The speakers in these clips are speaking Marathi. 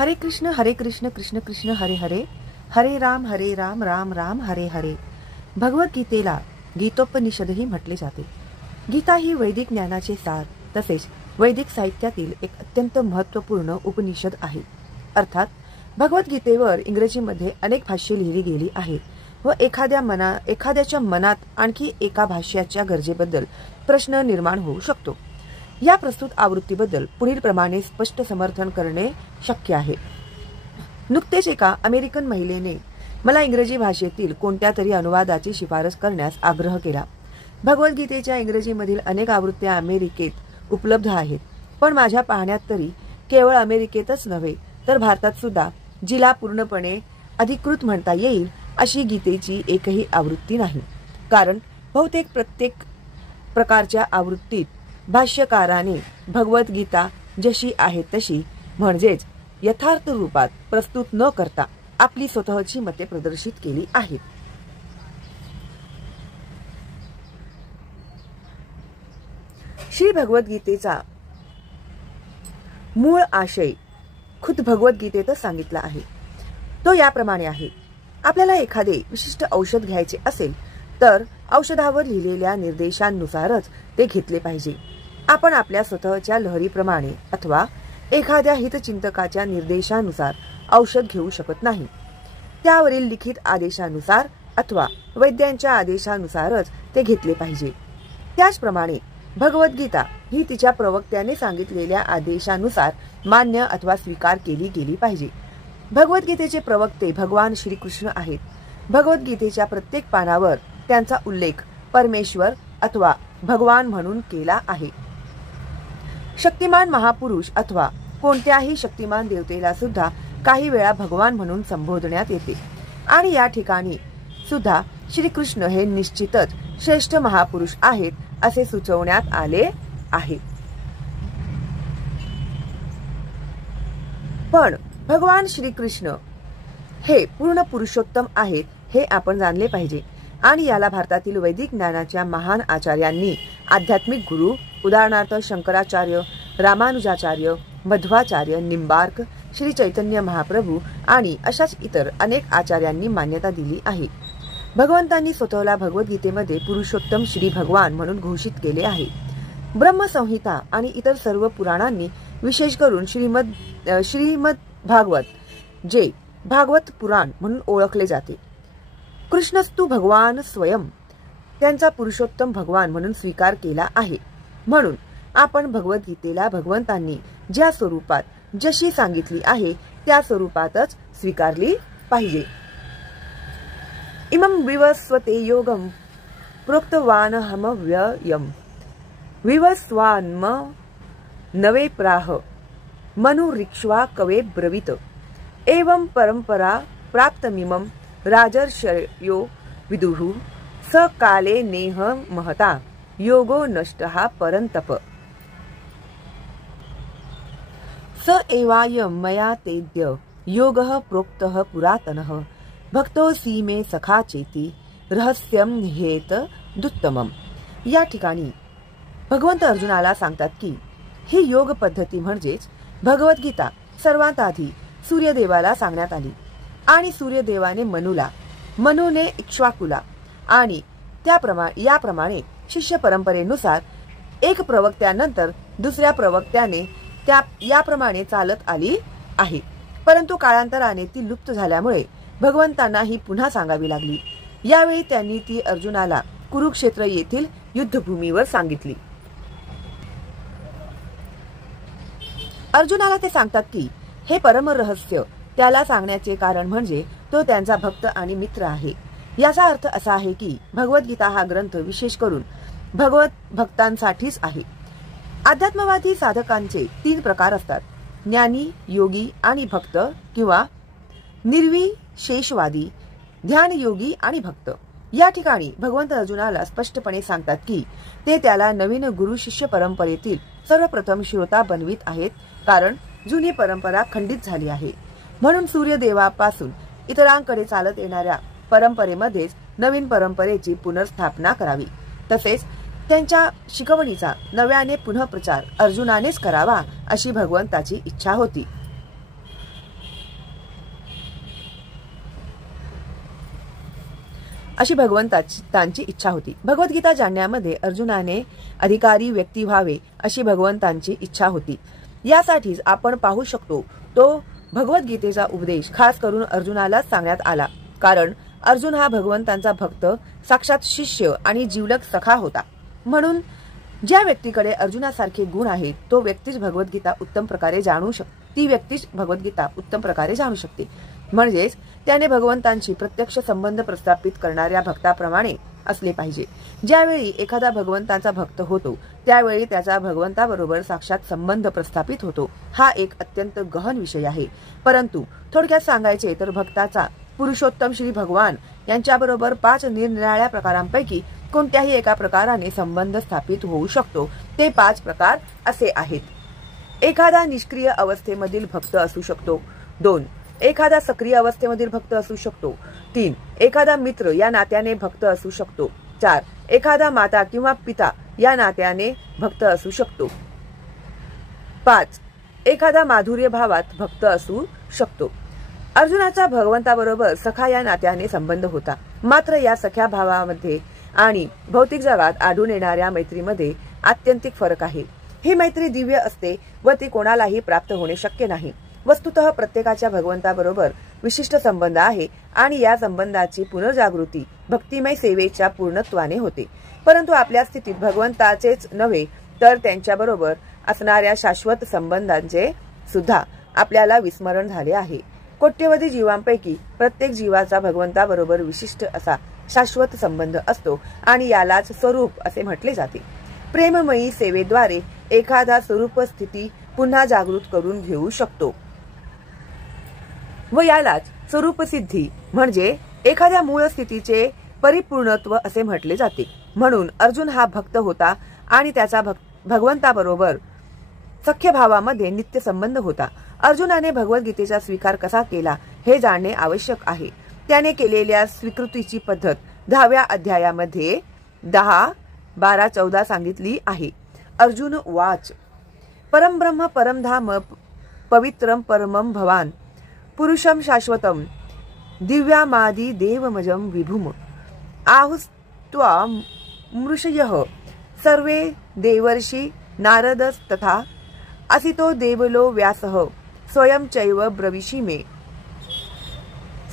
हरे कृष्ण कृष्ण कृष्ण हरे हरे, हरे राम राम राम हरे हरे. भगवद्गीतेला गीतोपनिषदही म्हटले जाते. गीता ही वैदिक ज्ञानाचे सार तसेच वैदिक साहित्यातील एक अत्यंत महत्त्वपूर्ण उपनिषद आहे. अर्थात भगवद्गीतेवर इंग्रजीमध्ये अनेक भाष्ये लिहिली गेली आहेत व एखाद्याच्या मनात आणखी एका भाष्याच्या गरजेबद्दल प्रश्न निर्माण होऊ शकतो. या प्रस्तुत आवृत्तीबद्दल पुढील प्रमाणे स्पष्ट समर्थन करणे शक्य आहे. नुकतेच एका अमेरिकन महिलेने मला इंग्रजी भाषेतील कोणत्या तरी अनुवादाची शिफारस करण्यास आग्रह केला. भगवद्गीतेच्या इंग्रजीमधील अनेक आवृत्त्या अमेरिकेत उपलब्ध आहेत, पण माझ्या पाहण्यात तरी केवळ अमेरिकेतच नव्हे तर भारतात सुद्धा जिला पूर्णपणे अधिकृत म्हणता येईल अशी गीतेची एकही आवृत्ती नाही. कारण बहुतेक प्रत्येक प्रकारच्या आवृत्तीत भाष्यकाराने भगवद्गीता जशी आहे तशी म्हणजेच यथार्थ रूपात प्रस्तुत न करता आपली स्वतःची मते प्रदर्शित केली आहेत. श्री भगवद्गीतेचा मूळ आशय खुद भगवद्गीतेतच सांगितला आहे. तो याप्रमाणे आहे. आपल्याला एखादे विशिष्ट औषध घ्यायचे असेल तर औषधावर लिहिलेल्या निर्देशांनुसारच ते घेतले पाहिजे. आपण आपल्या स्वतःच्या लहरीप्रमाणे अथवा एखाद्या हितचिंतकाच्या निर्देशानुसार औषध घेऊ शकत नाही. त्यावरील लिखित आदेशानुसार अथवा वैद्यांच्या आदेशानुसारच ते घेतले पाहिजे. त्याचप्रमाणे भगवद्गीता ही तिच्या प्रवक्त्याने सांगितलेल्या आदेशानुसार मान्य अथवा स्वीकार केली गेली पाहिजे. भगवद्गीतेचे प्रवक्ते भगवान श्रीकृष्ण आहेत. भगवद्गीतेच्या प्रत्येक पानावर त्यांचा उल्लेख परमेश्वर अथवा भगवान म्हणून केला आहे. शक्तिमान महापुरुष अथवा कोणत्याही शक्तिमान देवतेला सुद्धा काही वेळा भगवान म्हणून संबोधण्यात येते आणि या ठिकाणी सुद्धा श्रीकृष्ण हे निश्चितच श्रेष्ठ महापुरुष आहेत असे सुचवण्यात आले आहे. पण भगवान श्रीकृष्ण हे पूर्ण पुरुषोत्तम आहेत हे आपण जाणले पाहिजे आणि याला भारतातील वैदिक ज्ञानाच्या महान आचार्यांनी आध्यात्मिक गुरु उदाहरणार्थ शंकराचार्य, रामानुजाचार्य, मध्वाचार्य, निंबार्क, श्री चैतन्य महाप्रभू आणि अशाच इतर अनेक आचार्यांनी मान्यता दिली आहे. भगवंतांनी स्वतःला भगवद्गीतेमध्ये पुरुषोत्तम श्री भगवान म्हणून घोषित केले आहे. ब्रह्मसंहिता आणि इतर सर्व पुराणांनी विशेष करून श्रीमद भागवत जे भागवत पुराण म्हणून ओळखले जाते, कृष्णस्तु भगवान स्वयं त्यांचा पुरुषोत्तम भगवान म्हणून स्वीकार केला आहे. म्हणून आपण भगवद्गीतेला भगवंतांनी ज्या स्वरूपात जशी सांगितली आहे त्या स्वरूपातच स्वीकारली पाहिजे. इमं विवस्वते योगम प्रोक्तवानहमव्ययम् विवस्वान्म नवे प्राह मनुरिक्ष्वा कवे ब्रवीत एवं परंपरा प्राप्तमिमं राजर्षयो विदुः स काले नेह महता योगो नष्टः परंतप. स एवायं मया तेद्य योगः प्रोक्तः पुरातनः भक्तोऽसि मे सखा चेती रहस्यम हेत दुत्तमम. या ठिकाणी भगवंत अर्जुनाला सांगतात की ही योग पद्धती म्हणजेच भगवद्गीता सर्वात आधी सूर्यदेवाला सांगण्यात आली आणि सूर्यदेवाने मनुने इक्ष्वाकुला आणि याप्रमाणे शिष्य परंपरेनुसार एक प्रवक्त्यानंतर दुसऱ्या प्रवक्त्याने याप्रमाणे चालत आली आहे. परंतु काळांतराने ती लुप्त झाल्यामुळे भगवंतांना ही पुन्हा सांगावी लागली. यावेळी त्यांनी ती अर्जुनाला कुरुक्षेत्र येथील युद्धभूमीवर सांगितली. अर्जुनाला ते सांगतात की हे परम रहस्य त्याला सांगण्याचे कारण म्हणजे तो त्यांचा भक्त आणि मित्र आहे. याचा अर्थ असा आहे की भगवद्गीता हा ग्रंथ विशेष करून भक्तांसाठीच आहे. अध्यात्मवादी साधकांचे 3 प्रकार असतात, ज्ञानी, योगी आणि भक्त किंवा निर्विशेषवादी, ध्यान योगी आणि भक्त. या ठिकाणी भगवंत अर्जुनाला स्पष्टपणे सांगतात की ते त्याला नवीन गुरु शिष्य परंपरेतील सर्वप्रथम श्रोता बनवित आहेत, कारण जुनी परंपरा खंडित झाली आहे. म्हणून सूर्यदेवापासून इतरांकडे चालत येणाऱ्या परंपरेमध्येच नवीन परंपरेची पुनर्स्थापना करावी. तसेच त्यांच्या शिकवणीचा नव्याने पुनःप्रचार अर्जुनानेच करावा अशी भगवंताची इच्छा होती. अशी भगवंतांची इच्छा होती. भगवद्गीता जाणण्यामध्ये अर्जुनाने अधिकारी व्यक्ती व्हावे अशी भगवंतांची इच्छा होती. यासाठीच आपण पाहू शकतो तो भगवद्गीतेचा उपदेश खास करून अर्जुनालाच सांगण्यात आला, कारण अर्जुन हा भगवंतांचा भक्त, साक्षात शिष्य आणि जीवलग सखा होता. म्हणून ज्या व्यक्तीकडे अर्जुनासारखे गुण आहेत तो व्यक्तीच भगवद्गीता उत्तम प्रकारे जाणू शकते. म्हणजेच त्याने भगवंतांशी प्रत्यक्ष संबंध प्रस्थापित करणाऱ्या भक्ताप्रमाणे असले पाहिजे. ज्यावेळी एखादा भगवंतांचा भक्त होतो त्यावेळी त्याचा भगवंताबरोबर साक्षात संबंध प्रस्थापित होतो. हा एक अत्यंत गहन विषय आहे, परंतु थोडक्यात सांगायचे तर भक्ताचा पुरुषोत्तम श्री भगवान यांच्याबरोबर 5 निरनिराळ्या प्रकारांपैकी कोणत्याही एका प्रकाराने संबंध स्थापित होऊ शकतो. ते 5 प्रकार असे आहेत. एखादा निष्क्रिय अवस्थेमधील भक्त असू शकतो. 2. एखादा सक्रिय अवस्थेमधील भक्त असू शकतो. 3. एखादा मित्र या नात्याने भक्त असू शकतो. 4. एखादा माता किंवा पिता या नात्याने भक्त असू शकतो. 5. एखादा माधुर्य भावात भक्त असू शकतो. अर्जुनाचा भगवंताबरोबर सखा या नात्याने संबंध होता. मात्र या सख्या भावामध्ये आणि भौतिक जगात आढळून येणाऱ्या मैत्रीमध्ये आत्यंतिक फरक आहे. ही मैत्री दिव्य असते व ती कोणालाही प्राप्त होणे शक्य नाही. वस्तुतः प्रत्येकाच्या भगवंताबरोबर विशिष्ट संबंध आहे आणि या संबंधाची पुनर्जागृती भक्तिमय सेवेच्या पूर्णत्वाने होते. परंतु आपल्या स्थितीत भगवंताचेच नव्हे तर त्यांच्याबरोबर असणाऱ्या शाश्वत संबंधांचे सुद्धा आपल्याला विस्मरण झाले आहे. कोट्यवधी जीवांपैकी प्रत्येक जीवाचा भगवंताबरोबर विशिष्ट असा शाश्वत संबंध असतो आणि यालाच स्वरूप असे म्हटले जाते. प्रेममयी सेवेद्वारे एखादा स्वरूप स्थिती पुन्हा जागृत करून घेऊ शकतो व यालाच स्वरूप सिद्धी म्हणजे एखाद्या मूळ स्थितीचे परिपूर्णत्व असे म्हटले जाते. म्हणून अर्जुन हा भक्त होता आणि त्याचा भगवंताबरोबर सख्य भावामध्ये नित्य संबंध होता. अर्जुनाने भगवद्गीतेचा स्वीकार कसा केला हे जाणणे आवश्यक आहे. त्याने केलेल्या स्वीकृतीची पद्धत 10व्या अध्यायामध्ये 10, 12, 14 सांगितली आहे. अर्जुन वाच परमब्रह्म परमधाम पवित्रम परमं भवान पुरुषम शाश्वतम दिव्यामादि देवमजम विभुम आहुस्त्वा मृषयः सर्वे देवर्षि नारदस्तथा असितो देवलो व्यासः स्वयं चैव ब्रवीषि मे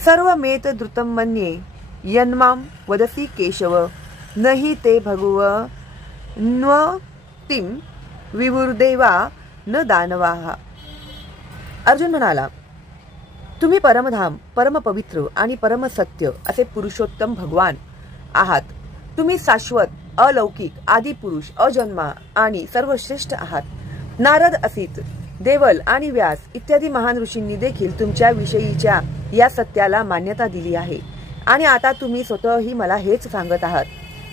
सर्वमेत द्रुतं मन्ये यन्मां वदसि केशव नहि ते भगव न्वतिं विवुर्देवा न दानवाः. अर्जुन म्हणाला, तुम्ही परमधाम, परमपवित्र आणि परमसत्य असे पुरुषोत्तम भगवान आहात. तुम्ही शाश्वत, अलौकिक, आदिपुरुष, अजन्मा आणि सर्वश्रेष्ठ आहात. नारद, असित, देवल आणि व्यास इत्यादी महान ऋषींनी देखील तुमच्या विषयीच्या या सत्याला मान्यता दिली आहे आणि आता तुम्ही स्वतःही मला हेच सांगत आहात.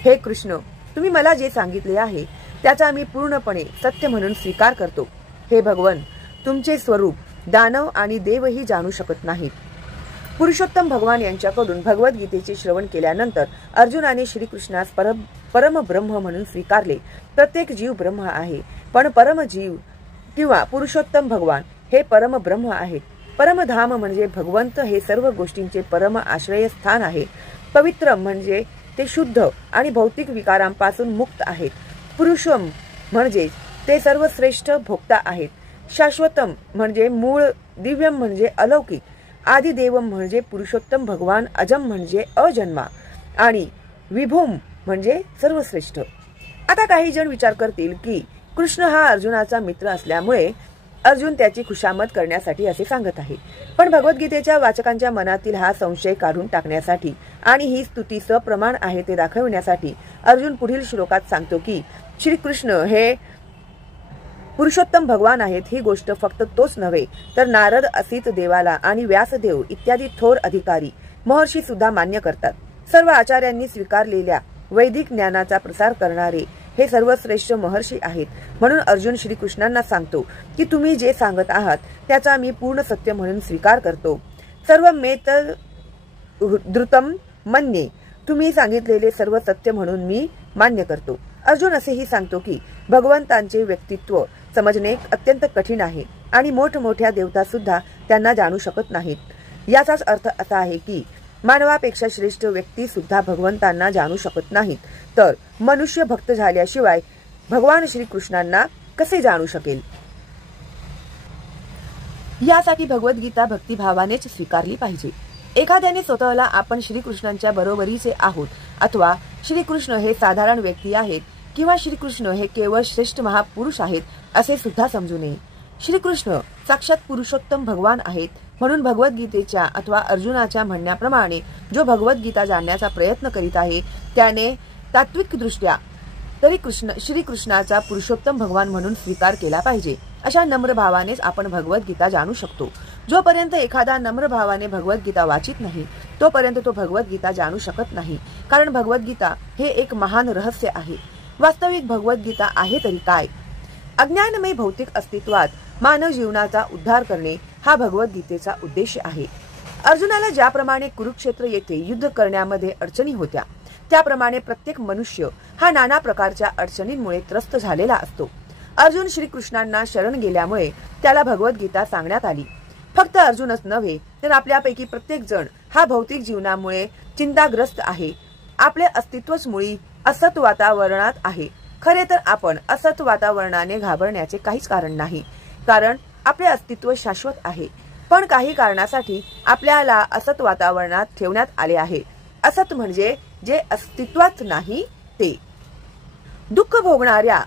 हे कृष्ण, तुम्ही मला जे सांगितले आहे त्याचा मी पूर्णपणे सत्य म्हणून स्वीकार करतो. हे भगवन, तुमचे स्वरूप दानव आणि देवही जाणू शकत नाहीत. पुरुषोत्तम भगवान यांच्याकडून भगवद्गीतेचे श्रवण केल्यानंतर अर्जुनाने श्रीकृष्णास परमब्रह्म म्हणून स्वीकारले. प्रत्येक जीव ब्रह्म आहे, पण परमजीव किंवा पुरुषोत्तम भगवान हे परमब्रह्म आहेत. परमधाम म्हणजे भगवंत हे सर्व गोष्टींचे परम आश्रयस्थान आहे. पवित्र म्हणजे ते शुद्ध आणि भौतिक विकारांपासून मुक्त आहेत. पुरुषम म्हणजे ते सर्वश्रेष्ठ भोक्ता आहेत. शाश्वतम म्हणजे मूळ, दिव्यम म्हणजे अलौकिक, आदिदेवम म्हणजे पुरुषोत्तम भगवान, अजम म्हणजे अजन्मा आणि विभूम म्हणजे सर्वश्रेष्ठ. आता काही जण विचार करतील की कृष्ण हा अर्जुनाचा मित्र असल्यामुळे अर्जुन त्याची खुशामत करण्यासाठी असे सांगत आहे. पण भगवद्गीतेच्या वाचकांच्या मनातील हा संशय काढून टाकण्यासाठी आणि ही स्तुती सप्रमाण आहे ते दाखवण्यासाठी अर्जुन पुढील श्लोकात सांगतो की श्रीकृष्ण हे पुरुषोत्तम भगवान आहेत. ही गोष्ट फक्त तोच नव्हे तर नारद, असित, देवाला आणि व्यासदेव इत्यादी थोर अधिकारी महर्षी सुद्धा मान्य करतात. सर्व आचार्यांनी स्वीकारलेल्या वैदिक ज्ञानाचा प्रसार करणारे हे सर्वश्रेष्ठ महर्षी आहेत. म्हणून अर्जुन श्रीकृष्णांना सांगतो की तुम्ही जे सांगत आहात त्याचा मी पूर्ण सत्य म्हणून स्वीकार करतो. सर्व मेत द्रुतम मन्ये, तुम्ही सांगितलेले सर्व सत्य म्हणून मी मान्य करतो. अर्जुन असेही सांगतो की भगवंतांचे व्यक्तित्व समजणे अत्यंत कठीण आहे आणि मोठमोठ्या देवता सुद्धा त्यांना जाणू शकत नाहीत. याचाच अर्थ असा आहे की मानवापेक्षा श्रेष्ठ व्यक्ती सुद्धा भगवंतांना जाणू शकत नाहीत, तर मनुष्य भक्त झाल्याशिवाय भगवान श्रीकृष्णांना कसे जाणू शकेल? यासाठी भगवद्गीता भक्तिभावानेच स्वीकारली पाहिजे. एखाद्याने स्वतःला आपण श्रीकृष्णांच्या बरोबरीचे आहोत अथवा श्रीकृष्ण हे साधारण व्यक्ती आहेत किंवा श्रीकृष्ण हे केवळ श्रेष्ठ महापुरुष आहेत असे सुद्धा समजू नये. श्रीकृष्ण साक्षात पुरुषोत्तम भगवान आहेत. म्हणून भगवद्गीतेच्या अथवा अर्जुनाच्या म्हणण्याप्रमाणे जो भगवद्गीता जाणण्याचा प्रयत्न करीत आहे त्याने तात्विकदृष्ट्या तरी श्रीकृष्णाचा पुरुषोत्तम भगवान म्हणून स्वीकार केला पाहिजे. अशा नम्र भावानेच आपण भगवद्गीता जाणू शकतो. जोपर्यंत एखादा नम्र भावाने भगवद्गीता वाचित नाही तोपर्यंत तो भगवद्गीता जाणू शकत नाही. कारण भगवद्गीता हे एक महान रहस्य आहे. वास्तविक भगवद्गीता आहे तरी काय? अज्ञानमय भौतिक अस्तित्वात मानव जीवनाचा उद्धार करणे हा भगवद्गीतेचा उद्देश आहे. अर्जुनाला ज्याप्रमाणे कुरुक्षेत्र येथे युद्ध करण्यामध्ये अडचणी होत्या त्याप्रमाणे प्रत्येक मनुष्य हा नाना प्रकारच्या अडचणींमुळे त्रस्त झालेला असतो. अर्जुन श्रीकृष्णांना शरण गेल्यामुळे त्याला भगवद्गीता सांगण्यात आली. फक्त अर्जुनच नव्हे तर आपल्यापैकी प्रत्येक जण हा भौतिक जीवनामुळे चिंताग्रस्त आहे. आपले अस्तित्वच मुळी असत वातावरणात आहे. खरे तर आपण असत वातावरणाने घाबरण्याचे काहीच कारण नाही, कारण आपले अस्तित्व शाश्वत आहे. पण काही कारणासाठी आपल्याला असत वातावरणात ठेवण्यात आले आहे. असत म्हणजे जे अस्तित्वात नाही ते. दुःख भोगणाऱ्या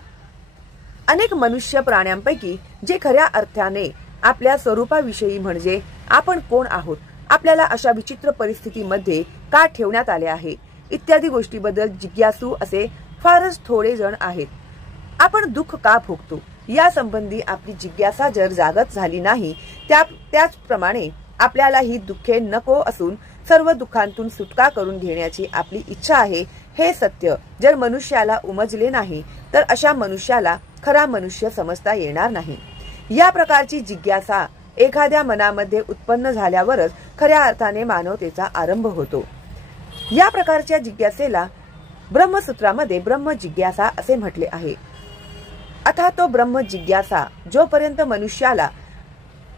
अनेक मनुष्य प्राण्यांपैकी जे खऱ्या अर्थाने आपल्या स्वरूपाविषयी म्हणजे आपण कोण आहोत, आपल्याला अशा विचित्र परिस्थितीमध्ये का ठेवण्यात आले आहे इत्यादी गोष्टीबद्दल जिज्ञासू असे फारच थोडे जण आहेत. आपण दुःख का भोगतो या संबंधी आपली जिज्ञासा जर जागत झाली नाही त्याचप्रमाणे आपल्याला ही दुःखे नको असून सर्व दुःखांतून सुटका करून घेण्याची आपली इच्छा आहे हे सत्य जर मनुष्याला उमजले नाही तर अशा मनुष्याला खरा मनुष्य समजता येणार नाही. या प्रकारची जिज्ञासा एखाद्या मनामध्ये उत्पन्न झाल्यावरच खऱ्या अर्थाने मानवतेचा आरंभ होतो. या प्रकारच्या जिज्ञासेला ब्रह्मसूत्रामध्ये ब्रह्म जिज्ञासा असे म्हटले आहे. अथा तो ब्रह्म जिज्ञासा जोपर्यंत मनुष्याला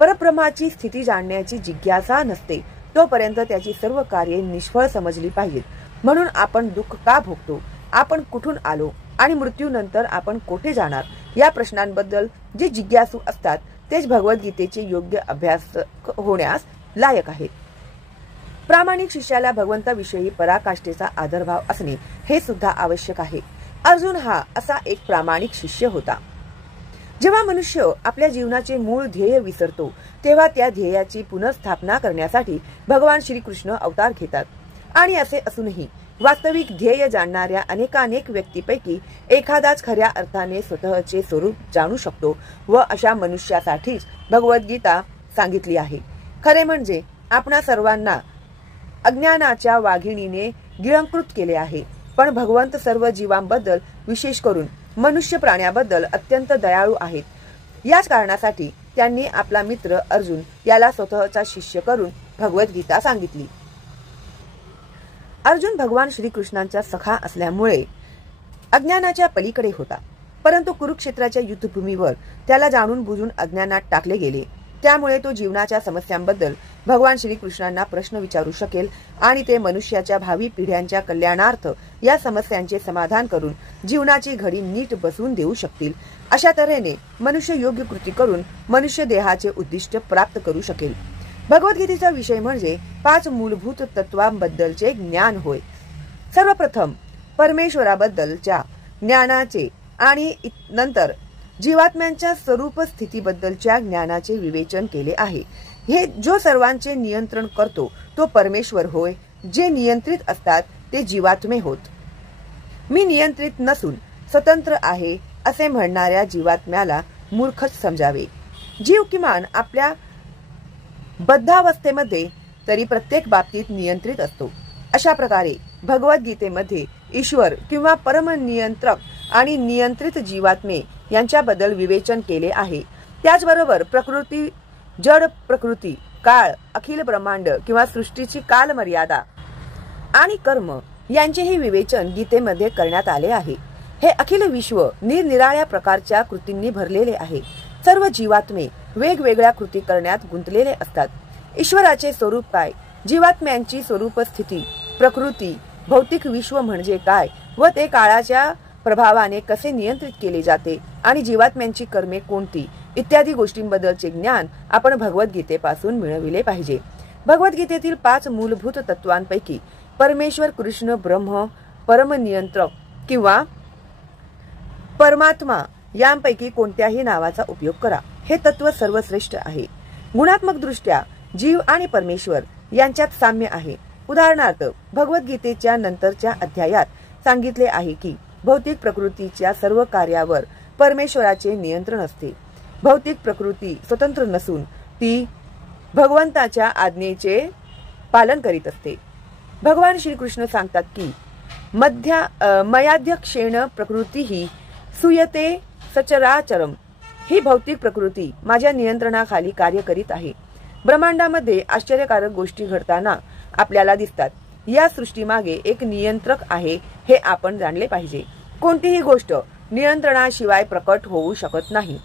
परब्रह्माची स्थिती जाणण्याची जिज्ञासा नसते तोपर्यंत त्याची सर्व कार्ये निष्फळ समजली पाहिजेत. म्हणून आपण दुःख का भोगतो, आपण कुठून आलो आणि मृत्यूनंतर आपण कोठे जाणार या प्रश्नांबद्दल जे जिज्ञासू असतात तेच भगवद्गीतेचे योग्य अभ्यासक होण्यास लायक आहेत. प्रामाणिक शिष्याला भगवंताविषयी पराकाष्ठेचा आदरभाव असणे हे सुद्धा आवश्यक आहे. अर्जुन हा असा एक प्रामाणिक शिष्य होता. जेव्हा मनुष्य आपल्या जीवनाचे मूळ ध्येय विसरतो तेव्हा त्या ध्येयाची पुनर्स्थापना करण्यासाठी भगवान श्रीकृष्ण अवतार घेतात. आणि असे असूनही वास्तविक ध्येय जाणणाऱ्या अनेकानेक व्यक्तीपैकी एखादाच खऱ्या अर्थाने स्वतःचे स्वरूप जाणू शकतो व अशा मनुष्यासाठीच भगवद्गीता सांगितली आहे. खरे म्हणजे आपणा सर्वांना अज्ञानाच्या वाघिणीने गिळंकृत केले आहे. पण भगवंत सर्व जीवांबद्दल विशेष करून मनुष्य प्राण्याबद्दल अत्यंत दयाळू आहेत. याच कारणासाठी त्यांनी आपला मित्र अर्जुन याला स्वतःचा शिष्य करून भगवद्गीता सांगितली. अर्जुन भगवान श्रीकृष्णांचा सखा असल्यामुळे अज्ञानाच्या पलीकडे होता. परंतु कुरुक्षेत्राच्या युद्धभूमीवर त्याला जाणून बुजून अज्ञानात टाकले गेले. त्यामुळे तो जीवनाच्या समस्यांबद्दल भगवान श्रीकृष्णांना प्रश्न विचारू शकेल आणि ते मनुष्याच्या भावी पिढ्यांच्या कल्याणार्थ या समस्यांचे समाधान करून जीवनाची घडी नीट बसवून देऊ शकतील. अशा तऱ्हेने मनुष्य योग्य कृती करून मनुष्य देहाचे उद्दिष्ट प्राप्त करू शकेल. भगवद्गीतेचा विषय म्हणजे 5 मूलभूत तत्वांबद्दलचे ज्ञान होय. सर्वप्रथम परमेश्वराबद्दलच्या ज्ञानाचे आणि नंतर जीवात्म्यांच्या स्वरूप स्थितीबद्दलच्या ज्ञानाचे विवेचन केले आहे. हे जो सर्वांचे नियंत्रण करतो तो परमेश्वर होय. जे नियंत्रित असतात ते जीवात्मे होत. मी नियंत्रित नसून स्वतंत्र आहे असे म्हणणाऱ्या जीवात्म्याला मूर्खच समजावे. जीव किमान आपल्या बद्धावस्थेमध्ये तरी प्रत्येक बाबतीत नियंत्रित असतो. अशा प्रकारे भगवद्गीतेमध्ये ईश्वर किंवा परमनियंत्रक आणि नियंत्रित जीवात्मे यांच्याबद्दल विवेचन केले आहे. त्याचबरोबर प्रकृती, जड प्रकृती, काळ, अखिल ब्रह्मांड किंवा सृष्टीची कालमर्यादा आणि कर्म यांचेही विवेचन गीतेमध्ये करण्यात आले आहे. हे अखिल विश्व निरनिराळ्या प्रकारच्या कृतींनी भरलेले आहे. सर्व जीवात्मे वेगवेगळ्या कृती करण्यात गुंतलेले असतात. ईश्वराचे स्वरूप काय जीवात्म्यांची स्वरूप स्थिती, प्रकृती, भौतिक विश्व म्हणजे काय व ते काळाच्या प्रभावाने कसे नियंत्रित केले जाते आणि जीवात्म्यांची कर्मे कोणती इत्यादी गोष्टींबद्दलचे ज्ञान आपण भगवद्गीतेपासून मिळविले पाहिजे. भगवद्गीतेतील 5 मूलभूत तत्वांपैकी परमेश्वर, कृष्ण, ब्रह्म, परमनियंत्रक किंवा परमात्मा यांपैकी कोणत्याही नावाचा उपयोग करा. हे तत्व सर्वश्रेष्ठ आहे. गुणात्मक दृष्ट्या जीव आणि परमेश्वर यांच्यात साम्य आहे. उदाहरणार्थ भगवद्गीतेच्या नंतरच्या अध्यायात सांगितले आहे की भौतिक प्रकृतीच्या सर्व कार्यावर परमेश्वराचे नियंत्रण असते. भौतिक प्रकृती स्वतंत्र नसून ती भगवंताच्या आज्ञेचे पालन करीत असते. भगवान श्रीकृष्ण सांगतात की मयाध्यक्षेण प्रकृती ही सुयते सचराचरम. ही भौतिक प्रकृती माझ्या नियंत्रणाखाली कार्य करीत आहे. ब्रह्मांडामध्ये आश्चर्यकारक गोष्टी घडताना आपल्याला दिसतात. या सृष्टीमागे एक नियंत्रक आहे हे आपण जाणले पाहिजे. कोणतीही गोष्ट नियंत्रणाशिवाय प्रकट होऊ शकत नाही.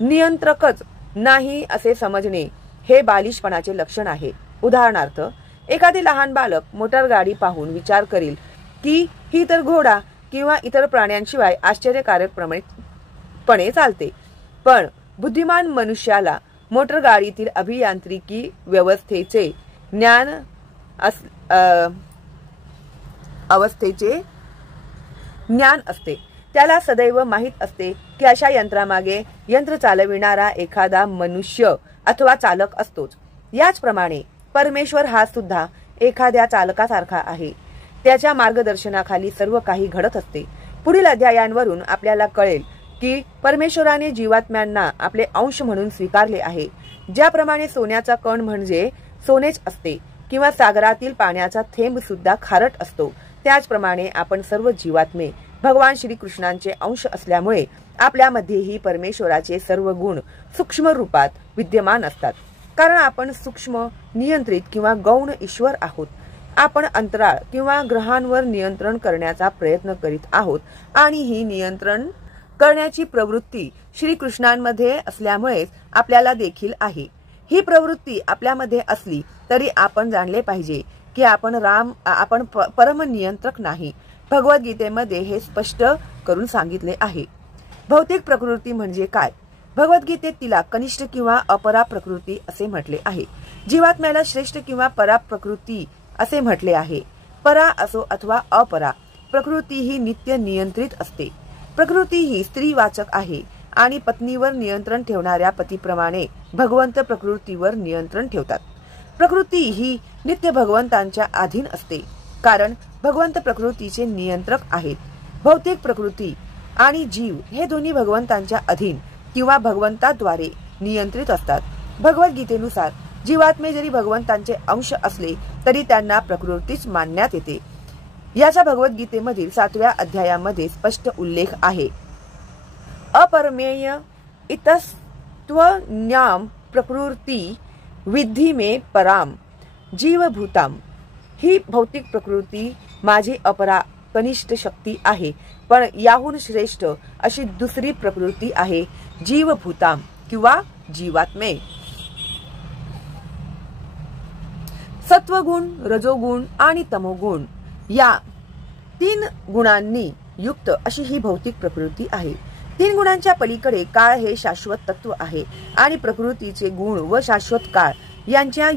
नियंत्रकच नाही असे समजणे हे बालिशपणाचे लक्षण आहे. उदाहरणार्थ एखादे लहान बालक मोटार गाडी पाहून विचार करील की ही तर घोडा किंवा इतर प्राण्यांशिवाय आश्चर्यकारकपणे चालते. पण बुद्धिमान मनुष्याला मोटर गाडीतील अभियांत्रिकी व्यवस्थेचे ज्ञान असते. त्याला सदैव माहीत असते की अशा यंत्रामागे यंत्र चालविणारा एखादा मनुष्य अथवा चालक असतोच. याचप्रमाणे परमेश्वर हा सुद्धा एखाद्या चालकासारखा आहे. त्याच्या मार्गदर्शनाखाली सर्व काही घडत असते. पुढील अध्यायांवरून आपल्याला कळेल की परमेश्वराने जीवात्म्यांना आपले अंश म्हणून स्वीकारले आहे. ज्याप्रमाणे सोन्याचा कण म्हणजे सोनेच असते किंवा सागरातील पाण्याचा थेंब सुद्धा खारट असतो, त्याचप्रमाणे आपण सर्व जीवात्मे भगवान श्रीकृष्णांचे अंश असल्यामुळे आपल्यामध्येही परमेश्वराचे सर्व गुण सूक्ष्म रूपात विद्यमान असतात. कारण आपण सूक्ष्म, नियंत्रित किंवा गौण ईश्वर आहोत. आपण अंतराळ किंवा ग्रहांवर नियंत्रण करण्याचा प्रयत्न करीत आहोत आणि ही नियंत्रण करण्याची प्रवृत्ती श्रीकृष्णांमध्ये असल्यामुळेच आपल्याला देखील आहे. ही प्रवृत्ती आपल्यामध्ये असली तरी आपण जाणले पाहिजे की आपण परमनियंत्रक नाही. भगवद्गीतेमध्ये हे स्पष्ट करून सांगितले आहे. भौतिक प्रकृती म्हणजे काय? भगवद्गीतेत तिला कनिष्ठ किंवा अपरा प्रकृती असे म्हटले आहे. जीवात्म्याला श्रेष्ठ किंवा परा प्रकृती असे म्हटले आहे. परा असो अथवा अपरा, प्रकृती ही नित्य नियंत्रित असते. प्रकृती ही स्त्रीवाचक आहे आणि पत्नीवर नियंत्रण ठेवणाऱ्या पतीप्रमाणे भगवंत प्रकृतीवर नियंत्रण ठेवतात. प्रकृती ही नित्य भगवंतांच्या अधीन असते कारण भगवंत प्रकृतीचे नियंत्रक आहेत. भौतिक प्रकृती आणि जीव हे दोन्ही भगवंतांच्या अधीन किंवा भगवंताद्वारे नियंत्रित असतात. भगवद्गीतेनुसार जीवात्मे जरी भगवंतांचे अंश असले तरी त्यांना प्रकृतीच मानण्यात येते. याचा भगवद्गीतेमधील 7व्या अध्यायामध्ये स्पष्ट उल्लेख आहे. अपरमेय इतस्त्वन्याम प्रकृती विद्धि मे पराम जीवभूताम. ही भौतिक प्रकृती माझी अपरा कनिष्ठ शक्ती आहे, पण याहून श्रेष्ठ अशी दुसरी प्रकृती आहे जीवभूताम किंवा जीवात्मे. सत्वगुण, रजोगुण आणि तमोगुण या 3 गुणांनी युक्त अशी ही भौतिक प्रकृती आहे. 3 गुणांच्या पलीकडे काळ हे शाश्वत तत्व आहे आणि प्रकृतीचे गुण व शाश्वत काळ यांच्या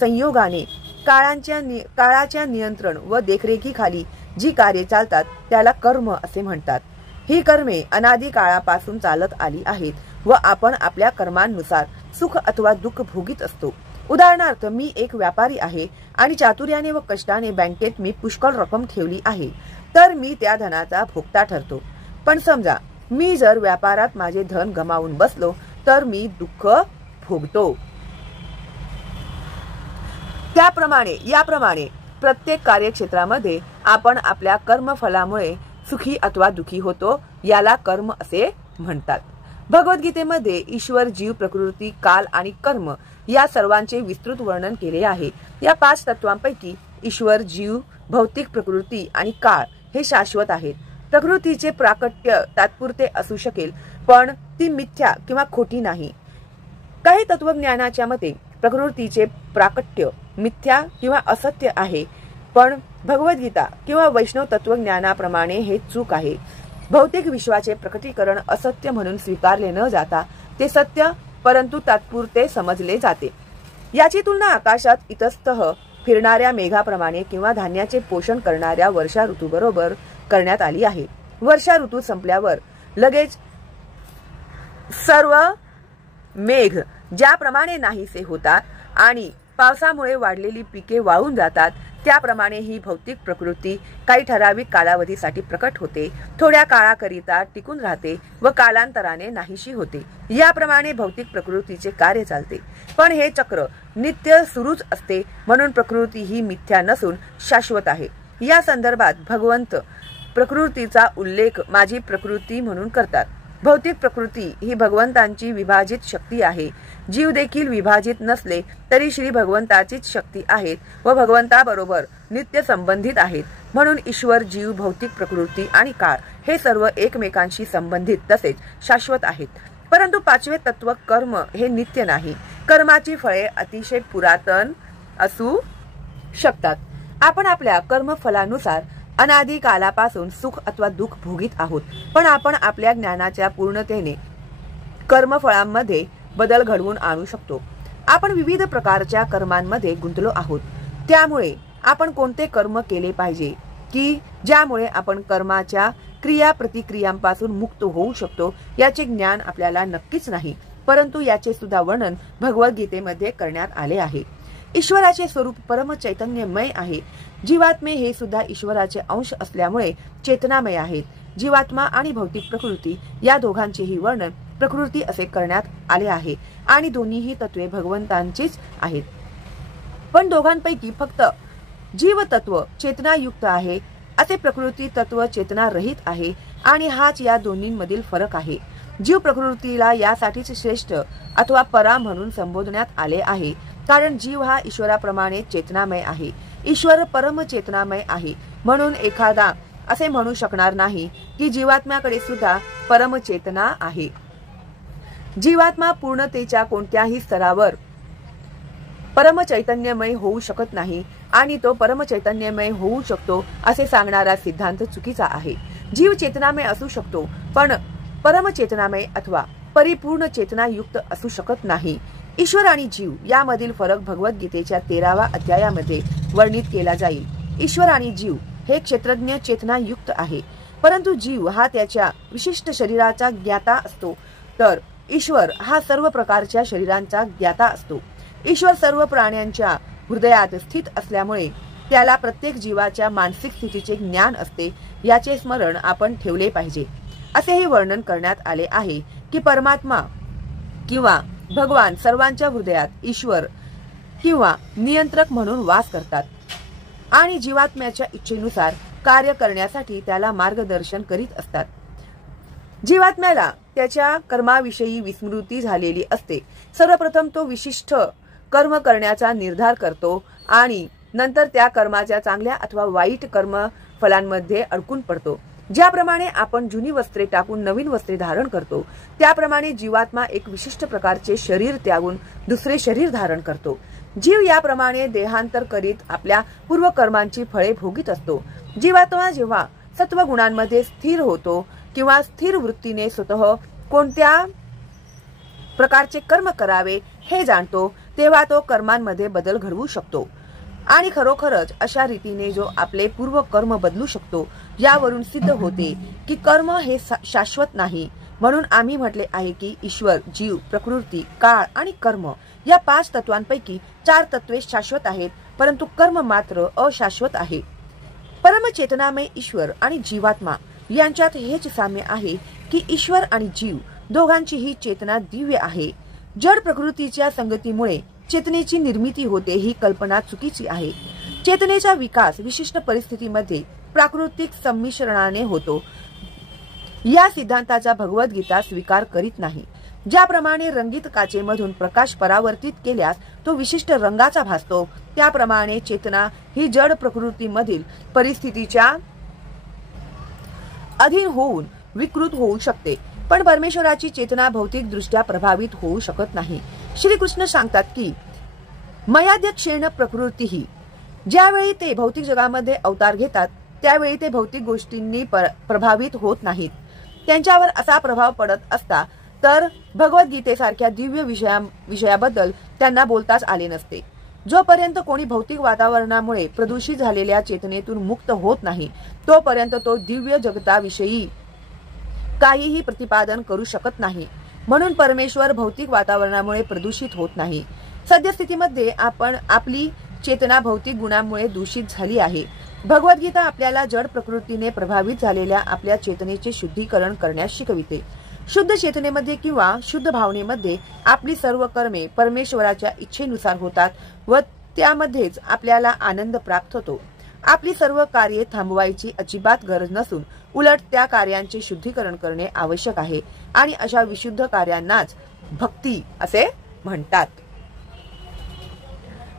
संयोगाने काळाच्या नियंत्रण व देखरेखीखाली जी कार्ये चालतात त्याला कर्म असे म्हणतात. ही कर्मे अनादी काळापासून चालत आली आहेत व आपण आपल्या कर्मांनुसार सुख अथवा दुःख भोगीत असतो. उदाहरणार्थ मी एक व्यापारी आहे आणि चातुर्याने व कष्टाने बँकेत मी पुष्कळ रक्कम ठेवली आहे, तर मी त्या धनाचा भोगता ठरतो. पण समजा मी जर व्यापारात माझे धन गमावून बसलो तर मी दुःख भोगतो. याप्रमाणे प्रत्येक कार्यक्षेत्रामध्ये आपण आपल्या कर्मफलामुळे सुखी अथवा दुखी होतो. याला कर्म असे म्हणतात. भगवद्गीतेमध्ये ईश्वर, जीव, प्रकृती, काल आणि कर्म या सर्वांचे विस्तृत वर्णन केले आहे. या 5 तत्वांपैकी ईश्वर, जीव, भौतिक प्रकृती आणि काळ हे शाश्वत आहेत. प्रकृतीचे प्राकट्य तात्पुरते असू शकेल, पण ती मिथ्या किंवा खोटी नाही. काही तत्वज्ञानाच्या मते प्रकृतीचे प्राकट्य मिथ्या किंवा असत्य आहे, पण भगवद्गीता किंवा वैष्णव तत्वज्ञानाप्रमाणे हे चूक आहे. भौतिक विश्वाचे प्रकटीकरण असत्य म्हणून स्वीकारले न जाता ते सत्य परंतु तात्पुरते समजले जाते. याची तुलना आकाशात इतस्ततः फिरणाऱ्या मेघाप्रमाणे किंवा धान्याचे पोषण करणाऱ्या वर्षा ऋतूबरोबर करण्यात आली आहे. वर्षा ऋतू संपल्यावर लगेच सर्व मेघ ज्याप्रमाणे नाहीसे होतात आणि पावसामुळे वाढलेली पिके वाळून जातात, त्याप्रमाणे ही भौतिक प्रकृती काही ठराविक कालावधीसाठी प्रकट होते, थोड्या काळाकरिता टिकून राहते व कालांतराने नाहीशी होते. याप्रमाणे भौतिक प्रकृतीचे कार्य चालते. पण हे चक्र नित्य सुरूच असते, म्हणून प्रकृती ही मिथ्या नसून शाश्वत आहे. या संदर्भात भगवंत प्रकृतीचा उल्लेख माझी प्रकृती म्हणून करतात. भौतिक प्रकृती ही भगवंतांची विभाजित शक्ती आहे. जीव देखील विभाजित नसले तरी श्री भगवंताचीच शक्ती आहेत व भगवंताबरोबर नित्य संबंधित आहेत. म्हणून ईश्वर, जीव, भौतिक प्रकृती आणि काळ हे सर्व एकमेकांशी संबंधित तसेच शाश्वत आहेत. परंतु पाचवे तत्व कर्म हे नित्य नाही. कर्माची फळे अतिशय पुरातन असू शकतात. आपण आपल्या कर्मफलानुसार अनादी कालापासून सुख अथवा दुःख भोगीत आहोत, पण आपण आपल्या ज्ञानाच्या पूर्णतेने कर्मफळांमध्ये बदल घडवून आणू शकतो. आपण विविध प्रकारच्या कर्मांमध्ये गुंतलो आहोत. त्यामुळे आपण कोणते कर्म केले पाहिजे की ज्यामुळे आपण कर्माच्या क्रिया प्रतिक्रियांपासून मुक्त होऊ शकतो याचे ज्ञान आपल्याला नक्कीच नाही, परंतु याचे सुद्धा वर्णन भगवद्गीतेमध्ये करण्यात आले आहे. ईश्वराचे स्वरूप परम चैतन्यमय आहे. जीवात्मे हे सुद्धा ईश्वराचे अंश असल्यामुळे चेतनामय आहेत. जीवात्मा आणि भौतिक प्रकृती या दोघांचेही वर्णन प्रकृती असे करण्यात आले आहे आणि दोन्हीही तत्वे भगवंतांचीच आहेत. पण दोघांपैकी फक्त जीव तत्व चेतनायुक्त आहे, असे प्रकृती तत्व चेतना रहित आहे आणि हाच या दोन्हींमधील फरक आहे. जीव प्रकृतीला यासाठीच श्रेष्ठ अथवा परा म्हणून संबोधण्यात आले आहे, कारण जीव हा ईश्वराप्रमाणे चेतनामय आहे. ईश्वर परम चेतनामय आहे, म्हणून एखादा असे म्हणू शकणार नाही की जीवात्म्याकडे सुद्धा परम चेतना आहे. जीवात्मा पूर्णतेच्या कोणत्याही स्तरावर परम चैतन्यमय होऊ शकत नाही आणि तो परम चैतन्यमय होऊ शकतो असे सांगणारा सिद्धांत चुकीचा आहे. जीव चेतनामय असू शकतो, पण परम चेतनामय अथवा परिपूर्ण चेतनायुक्त असू शकत नाही. ईश्वर आणि जीव यामधील फरक भगवद्गीतेच्या 13व्या अध्यायामध्ये वर्णित केला जाईल. ईश्वर आणि जीव हे क्षेत्रज्ञ चेतनायुक्त आहे, परंतु जीव हा त्याच्या विशिष्ट शरीराचा ज्ञाता असतो, तर ईश्वर हा सर्व प्रकारच्या शरीरांचा ज्ञाता असतो. ईश्वर सर्व प्राण्यांच्या हृदयात स्थित असल्यामुळे त्याला प्रत्येक जीवाच्या मानसिक स्थितीचे ज्ञान असते. याचे स्मरण आपण ठेवले पाहिजे. असेही वर्णन करण्यात आले आहे की परमात्मा किंवा भगवान सर्वांच्या हृदयात ईश्वर किंवा नियंत्रक म्हणून वास करतात आणि जीवात्म्याच्या इच्छेनुसार कार्य करण्यासाठी त्याला मार्गदर्शन करीत असतात. जीवात्म्याला त्याच्या कर्माविषयी विस्मृती झालेली असते. सर्वप्रथम तो विशिष्ट कर्म करण्याचा निर्धार करतो आणि नंतर त्या कर्माच्या चांगल्या अथवा वाईट कर्म फलांमध्ये अडकून पडतो. ज्याप्रमाणे आपण जुनी वस्त्रे टाकून नवीन वस्त्रे धारण करतो, त्याप्रमाणे जीवात्मा एक विशिष्ट प्रकारचे शरीर त्यागून दुसरे शरीर धारण करतो. जीव याप्रमाणे देहांतर करीत आपल्या पूर्व कर्मांची फळे भोगीत असतो. जीवात्मा जेव्हा सत्वगुणांमध्ये स्थिर होतो किंवा स्थिर वृत्तीने स्वतः कोणत्या प्रकारचे कर्म करावे हे जाणतो, तेव्हा तो कर्मांमध्ये बदल घडवू शकतो आणि खरोखरच अशा रीतीने जो आपले पूर्व कर्म बदलू शकतो. यावरून सिद्ध होते की कर्म हे शाश्वत नाही. म्हणून आम्ही म्हटले आहे की ईश्वर, जीव, प्रकृती, काळ आणि कर्म या 5 तत्वांपैकी 4 तत्वे शाश्वत आहेत, परंतु कर्म मात्र अशाश्वत आहे. परमचेतनामय ईश्वर आणि जीवात्मा यांच्यात हेच साम्य आहे की ईश्वर आणि जीव दोघांचीही चेतना दिव्य आहे. जड प्रकृतीच्या संगतीमुळे चेतनेची निर्मिती होते ही कल्पना चुकीची आहे. चेतनेचा विकास विशिष्ट परिस्थितीमध्ये प्राकृतिक संमिश्रणाने होतो. या सिद्धांताचा भगवद्गीता स्वीकार करीत नाही. ज्याप्रमाणे रंगीत काचेमधून प्रकाश परावर्तित केल्यास तो विशिष्ट रंगाचा भासतो, त्याप्रमाणे चेतना ही जड प्रकृतीमधील परिस्थितीच्या अधीन होऊन विकृत होऊ शकते, पण परमेश्वराची चेतना भौतिक दृष्ट्या प्रभावित होऊ शकत नाही. श्रीकृष्ण सांगतात की मयाद्यक्षेण प्रकृतीही, ज्यावेळी ते भौतिक जगामध्ये अवतार घेतात त्यावेळी ते भौतिक गोष्टींनी प्रभावित होत नाहीत. त्यांच्यावर असा प्रभाव पडत असता तर भगवद्गीतेसारख्या दिव्य विषयाबद्दल त्यांना बोलताच आले नसते. जोपर्यंत कोणी भौतिक वातावरणामुळे प्रदूषित झालेल्या चेतनेतून मुक्त होत नाही तोपर्यंत तो दिव्य जगताविषयी काहीही प्रतिपादन करू शकत नाही. म्हणून परमेश्वर भौतिक वातावरणामुळे प्रदूषित होत नाही. सद्यस्थितीमध्ये आपली चेतना भौतिक गुणांमुळे दूषित झाली आहे. भगवद्गीता आपल्याला जड प्रकृतीने प्रभावित झालेल्या आपल्या चेतनेचे शुद्धीकरण करण्यास शिकविते. शुद्ध चेतनेमध्ये किंवा शुद्ध भावनेमध्ये आपली सर्व कर्मे परमेश्वराच्या इच्छेनुसार होतात व त्यामध्येच आपल्याला आनंद प्राप्त होतो. आपली सर्व कार्ये थांबवायची अजिबात गरज नसून उलट त्या कार्यांचे शुद्धीकरण करणे आवश्यक आहे आणि अशा विशुद्ध कार्यांनाच भक्ती असे म्हणतात.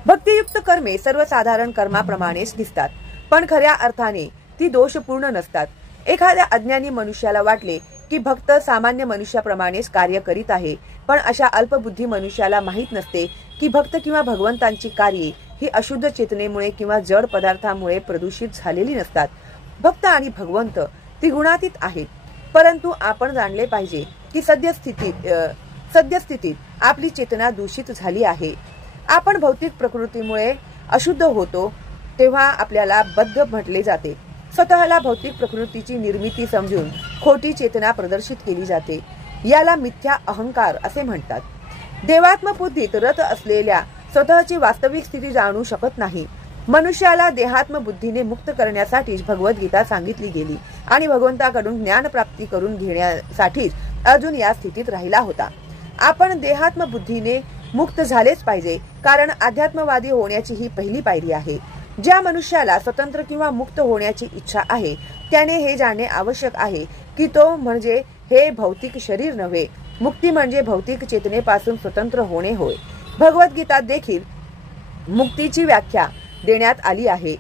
भक्तियुक्त कर्मे सर्वसाधारण कर्माप्रमाणेच दिसतात पण खऱ्या अर्थाने ती दोषपूर्ण नसतात. एखाद्या अज्ञानी मनुष्याला वाटले की भक्त सामान्य मनुष्याप्रमाणेच कार्य करीत आहे, पण अशा अल्पबुद्धी मनुष्याला माहीत नसते की भक्त किंवा भगवंतांची कार्ये ही अशुद्ध चेतनेमुळे किंवा जड पदार्थामुळे प्रदूषित झालेली नसतात. भक्त आणि भगवंत ती गुणातीत आहेत. परंतु आपण जाणले पाहिजे की सद्यस्थितीत आपली चेतना दूषित झाली आहे. आपण भौतिक प्रकृतीमुळे अशुद्ध होतो तेव्हा आपल्याला बद्ध म्हटले जाते. स्वतःला भौतिक प्रकृतीची निर्मिती समजून खोटी चेतना प्रदर्शित केली जाते. याला मिथ्या अहंकार असे म्हणतात. देवात्मबुद्धीत रत असलेल्या स्वतःची वास्तविक स्थिती जाणू शकत नाही. मनुष्याला देहात्म बुद्धीने मुक्त करण्यासाठीच भगवद्गीता सांगितली गेली आणि भगवंताकडून ज्ञान प्राप्ती करून घेण्यासाठीच अर्जुन या स्थितीत राहिला होता. आपण देहात्म बुद्धीने मुक्त झालेच पाहिजे, कारण अध्यात्मवादी होण्याची ही पहिली पायरी आहे. ज्या मनुष्याला स्वतंत्र किंवा मुक्त होण्याची इच्छा आहे त्याने हे जाणणे आवश्यक आहे की तो म्हणजे हे भौतिक शरीर नव्हे. मुक्ती म्हणजे भौतिक चेतनेपासून स्वतंत्र होणे होय. भगवद्गीतात देखील मुक्तीची व्याख्या देण्यात आली आहे.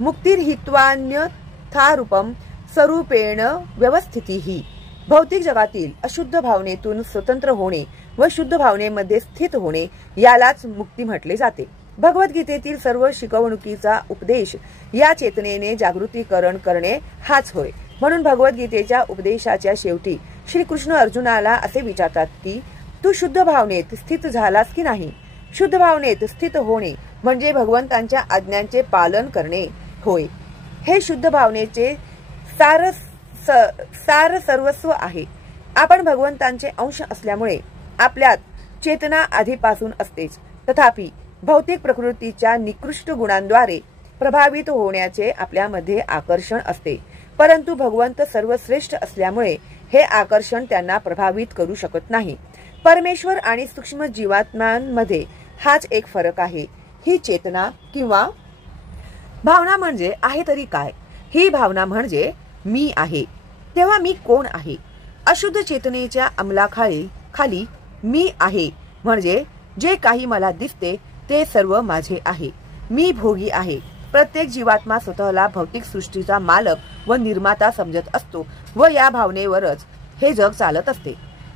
मुक्तिर्हित्वान्यथारूपम स्वरूपेण व्यवस्थितिः. भौतिक जगातील अशुद्ध भावनेतून स्वतंत्र होणे व शुद्ध भावनेमध्ये स्थित होणे यालाच मुक्ती म्हटले जाते. भगवद्गीतेतील सर्व शिकवणुकीचा उपदेश या चेतनेने जागृतीकरण करणे हाच होय. म्हणून भगवद्गीतेच्या उपदेशाच्या शेवटी श्रीकृष्ण अर्जुनाला असे विचारतात की तू शुद्ध भावनेत स्थित झालास की नाही. शुद्ध भावनेत स्थित होणे म्हणजे भगवंतांच्या आज्ञांचे पालन करणे होय. हे शुद्ध भावनेचे सार सर्वस्व आहे. आपण भगवंतांचे अंश असल्यामुळे आपल्यात चेतना आधीपासून असतेच. तथापि भौतिक प्रकृतीच्या निकृष्ट गुणांद्वारे प्रभावित होण्याचे आपल्यामध्ये आकर्षण असते. परंतु भगवंत सर्वश्रेष्ठ असल्यामुळे हे आकर्षण त्यांना प्रभावित करू शकत नाही. परमेश्वर आणि सूक्ष्म जीवात्म्यांमध्ये हाच एक फरक आहे. ही चेतना किंवा भावना म्हणजे आहे तरी काय. ही भावना म्हणजे मी आहे. तेव्हा मी कोण आहे. अशुद्ध चेतनेच्या अंमलाखाली मी आहे म्हणजे जे काही मला दिसते ते सर्व माझे आहे. मी भोगी आहे. प्रत्येक जीवात्मा स्वतःला भौतिक सृष्टीचा मालक व निर्माता समजत असतो व या भावनेवरच हे जग चालत असते.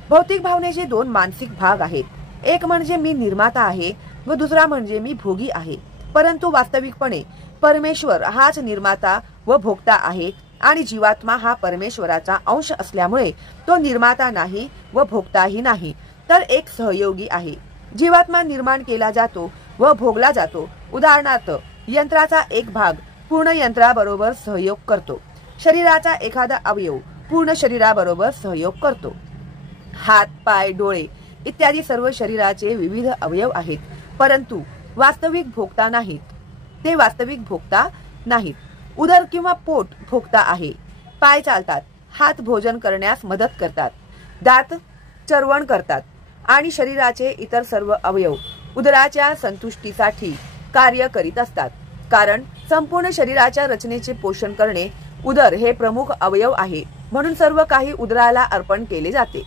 भौतिक भावनेचे दोन मानसिक भाग आहेत. एक म्हणजे मी निर्माता आहे व दुसरा म्हणजे मी भोगी आहे. परंतु वास्तविकपणे परमेश्वर हाच निर्माता व भोगता आहे आणि जीवात्मा हा परमेश्वराचा अंश असल्यामुळे तो निर्माता नाही व भोगताही नाही, तर एक सहयोगी आहे. जीवात्मा निर्माण केला जातो व भोगला जातो. उदाहरणार्थ यंत्राचा एक भाग पूर्ण यंत्राबरोबर सहयोग करतो. शरीराचा एखादा अवयव पूर्ण शरीराबरोबर सहयोग करतो. हात, पाय, डोळे इत्यादी सर्व शरीराचे विविध अवयव आहेत, परंतु वास्तविक भोगता नाहीत. ते वास्तविक भोगता नाहीत. उदर किंवा पोट भोगता आहे. पाय चालतात, हात भोजन करण्यास मदत करतात, दात चरवण करतात आणि शरीराचे इतर सर्व अवयव उदराच्या संतुष्टीसाठी कार्य करीत असतात. कारण संपूर्ण शरीराच्या रचनेचे पोषण करणे उदर हे प्रमुख अवयव आहे. म्हणून सर्व काही उदराला अर्पण केले जाते.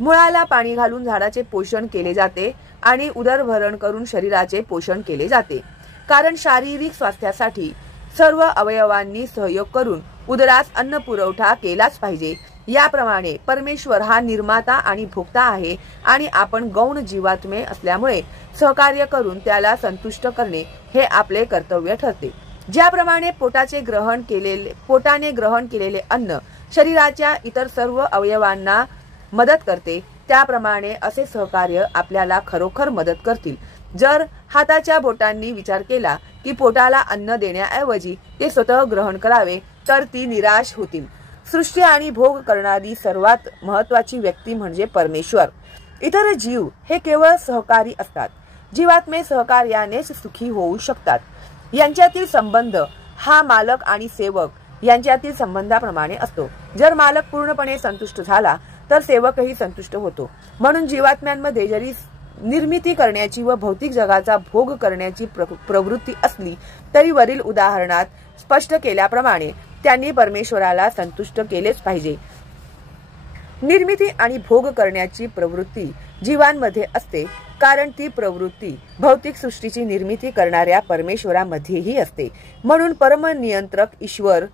मुळाला पाणी घालून झाडाचे पोषण केले जाते आणि उदरभरण करून शरीराचे पोषण केले जाते. कारण शारीरिक स्वास्थ्यासाठी सर्व अवयवांनी सहयोग करून उदरास अन्न पुरवठा केलाच पाहिजे. याप्रमाणे परमेश्वर हा निर्माता आणि भोक्ता आहे आणि आपण गौण जीवात्मे असल्यामुळे सहकार्य करून त्याला संतुष्ट करणे हे आपले कर्तव्य ठरते। ज्याप्रमाणे पोटाने ग्रहण केलेले अन्न शरीराच्या इतर सर्व अवयवांना मदत करते, त्याप्रमाणे असे सहकार्य आपल्याला खरोखर मदत करतील। जर हाताच्या बोटांनी विचार केला की पोटाला अन्न देण्याऐवजी ते स्वतः ग्रहण करावे तर ती निराश होतील। सृष्टी आणि भोग करणारी सर्वात महत्वाची व्यक्ती म्हणजे परमेश्वर। इतर जीव हे केवळ सहकारी असतात। जीवात्मे सहकार्यानेच सुखी होऊ शकतात। यांच्यातील संबंध हा मालक आणि सेवक यांच्यातील संबंधाप्रमाणे असतो। जर मालक पूर्णपणे संतुष्ट झाला तर सेवकही संतुष्ट होतो। म्हणून जीवात्म्यांमध्ये जरी निर्मिती करण्याची व भौतिक जगाचा भोग करण्याची प्रवृत्ती असली तरी वरील उदाहरणात स्पष्ट केल्याप्रमाणे त्यांनी परमेश्वराला संतुष्ट केलेच पाहिजे। निर्मिती आणि भोग करण्याची प्रवृत्ती जीवांमध्ये असते, कारण ती प्रवृत्ती भौतिक सृष्टीची निर्मिती करणाऱ्या परमेश्वरामध्येही असते। म्हणून परमनियंत्रक ईश्वर,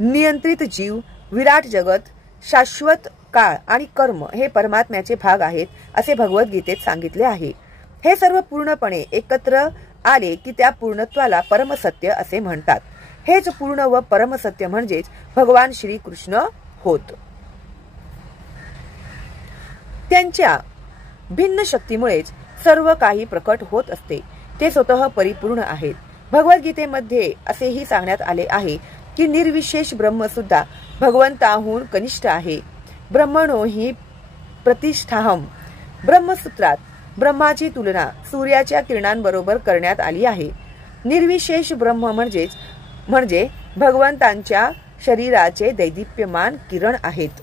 नियंत्रित जीव, विराट जगत, शाश्वत काळ आणि कर्म हे परमात्म्याचे भाग आहेत असे भगवद्गीतेत सांगितले आहे। हे सर्व पूर्णपणे एकत्र आले की त्या पूर्णत्वाला परमसत्य असे म्हणतात। हेच पूर्ण व परमसत्य म्हणजेच भगवान श्री कृष्ण होत। त्यांच्या भिन्न शक्तीमुळेच सर्व काही प्रकट होत असते। ते स्वतः परिपूर्ण आहेत। भगवद्गीतेमध्ये असेही सांगण्यात आले आहे की निर्विशेष ब्रह्म सुद्धा भगवंताहून कनिष्ठ आहे। ब्रह्मणो हि प्रतिष्ठाहम। ब्रह्मसूत्रात ब्रह्माची तुलना सूर्याच्या किरणांबरोबर करण्यात आली आहे। निर्विशेष ब्रह्म म्हणजे भगवंतांच्या शरीराचे दैदिप्यमान किरण आहेत।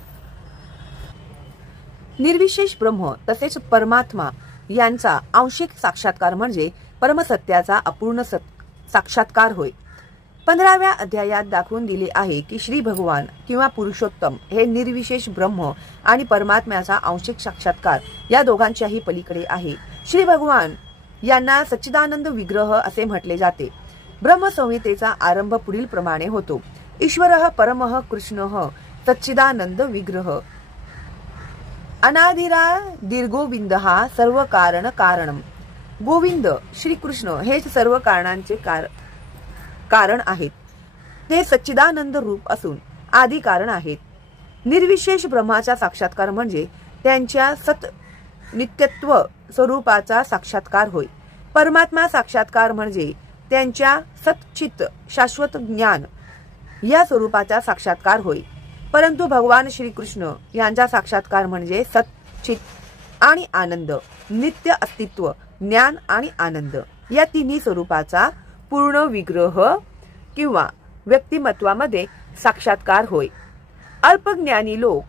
निर्विशेष ब्रह्म तसेच परमात्मा यांचा आंशिक साक्षात्कार म्हणजे परमसत्याचा अपूर्ण साक्षात्कार होय। 15व्या अध्यायात दाखवून दिले आहे की श्री भगवान किंवा पुरुषोत्तम हे निर्विशेष ब्रह्म आणि परमात्म्याचा आंशिक साक्षात्कार या दोघांच्याही पलीकडे आहे। श्री भगवान यांना सच्चिदानंद विग्रह असे म्हटले जाते। ब्रह्मसंहितेचा आरंभ पुढील प्रमाणे होतो। ईश्वरः परमः कृष्णः सच्चिदानंद विग्रह अनादिरा दीर्घोविंदः सर्व कारण कारणम। गोविंद श्री कृष्ण हेच सर्व कारणांचे कारण आहेत। ते सच्चिदानंद रूप असून आदी कारण आहेत। निर्विशेष ब्रह्माचा साक्षात्कार म्हणजे त्यांच्या सत नित्यत्व स्वरूपाचा साक्षात्कार होय। परमात्मा साक्षात्कार म्हणजे त्यांच्या सच्चित शाश्वत ज्ञान या स्वरूपाचा साक्षात्कार होय। परंतु भगवान श्री कृष्ण यांचा साक्षात्कार म्हणजे सच्चित आणि आनंद, नित्य अस्तित्व, ज्ञान आणि आनंद या तिन्ही स्वरूपाचा पूर्ण विग्रह किंवा व्यक्तिमत्वामध्ये साक्षात्कार होय। अल्पज्ञानी लोक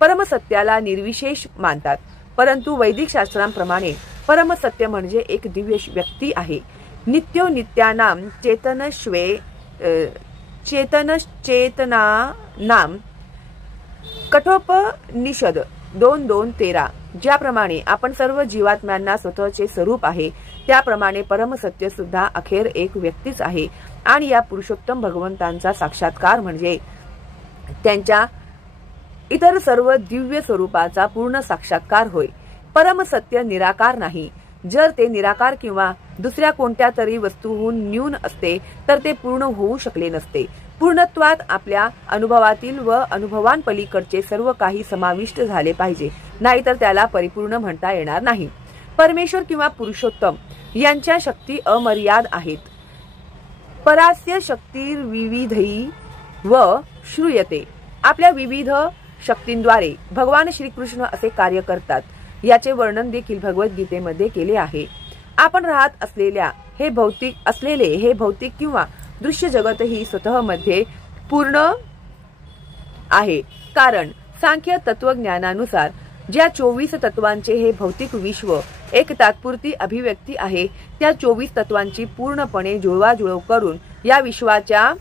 परमसत्याला निर्विशेष मानतात, परंतु वैदिक शास्त्रांप्रमाणे परमसत्य म्हणजे एक दिव्य व्यक्ती आहे। नित्यो नित्यानाम चेतनानाम कठोपनिषद 2:2-13। ज्याप्रमाणे आपण सर्व जीवात्म्यांना स्वतःचे स्वरूप आहे, त्याप्रमाणे परमसत्य सुद्धा अखेर एक व्यक्तीच आहे आणि या पुरुषोत्तम भगवंतांचा साक्षात्कार म्हणजे त्यांच्या इतर सर्व दिव्य स्वरूपाचा पूर्ण साक्षात्कार होय। परमसत्य निराकार नाही। जर ते निराकार किंवा दुसऱ्या कोणत्या तरी वस्तूहून न्यून असते तर ते पूर्ण होऊ शकले नसते। पूर्णत्वात आपल्या अनुभवातील व अनुभवांपलीकडचे सर्व काही समाविष्ट झाले पाहिजे, नाहीतर त्याला परिपूर्ण म्हणता येणार नाही। परमेश्वर किंवा पुरुषोत्तम यांच्या शक्ती अमर्याद आहेत। परास्य शक्तिर्विविधै व श्रूयते। आपल्या विविध शक्तींद्वारे भगवान श्रीकृष्ण असे कार्य करतात याचे वर्णन देखील भगवद्गीतेमध्ये केले आहे। आपण राहत असलेले हे भौतिक किंवा दृश्य जगतही स्वतःमध्ये पूर्ण आहे, कारण सांख्य तत्वज्ञानानुसार ज्या 24 तत्वांचे हे भौतिक विश्व एक तात्पुरती अभिव्यक्ती आहे, त्या 24 तत्वांची पूर्णपणे जुळवाजुळव करून या विश्वाच्या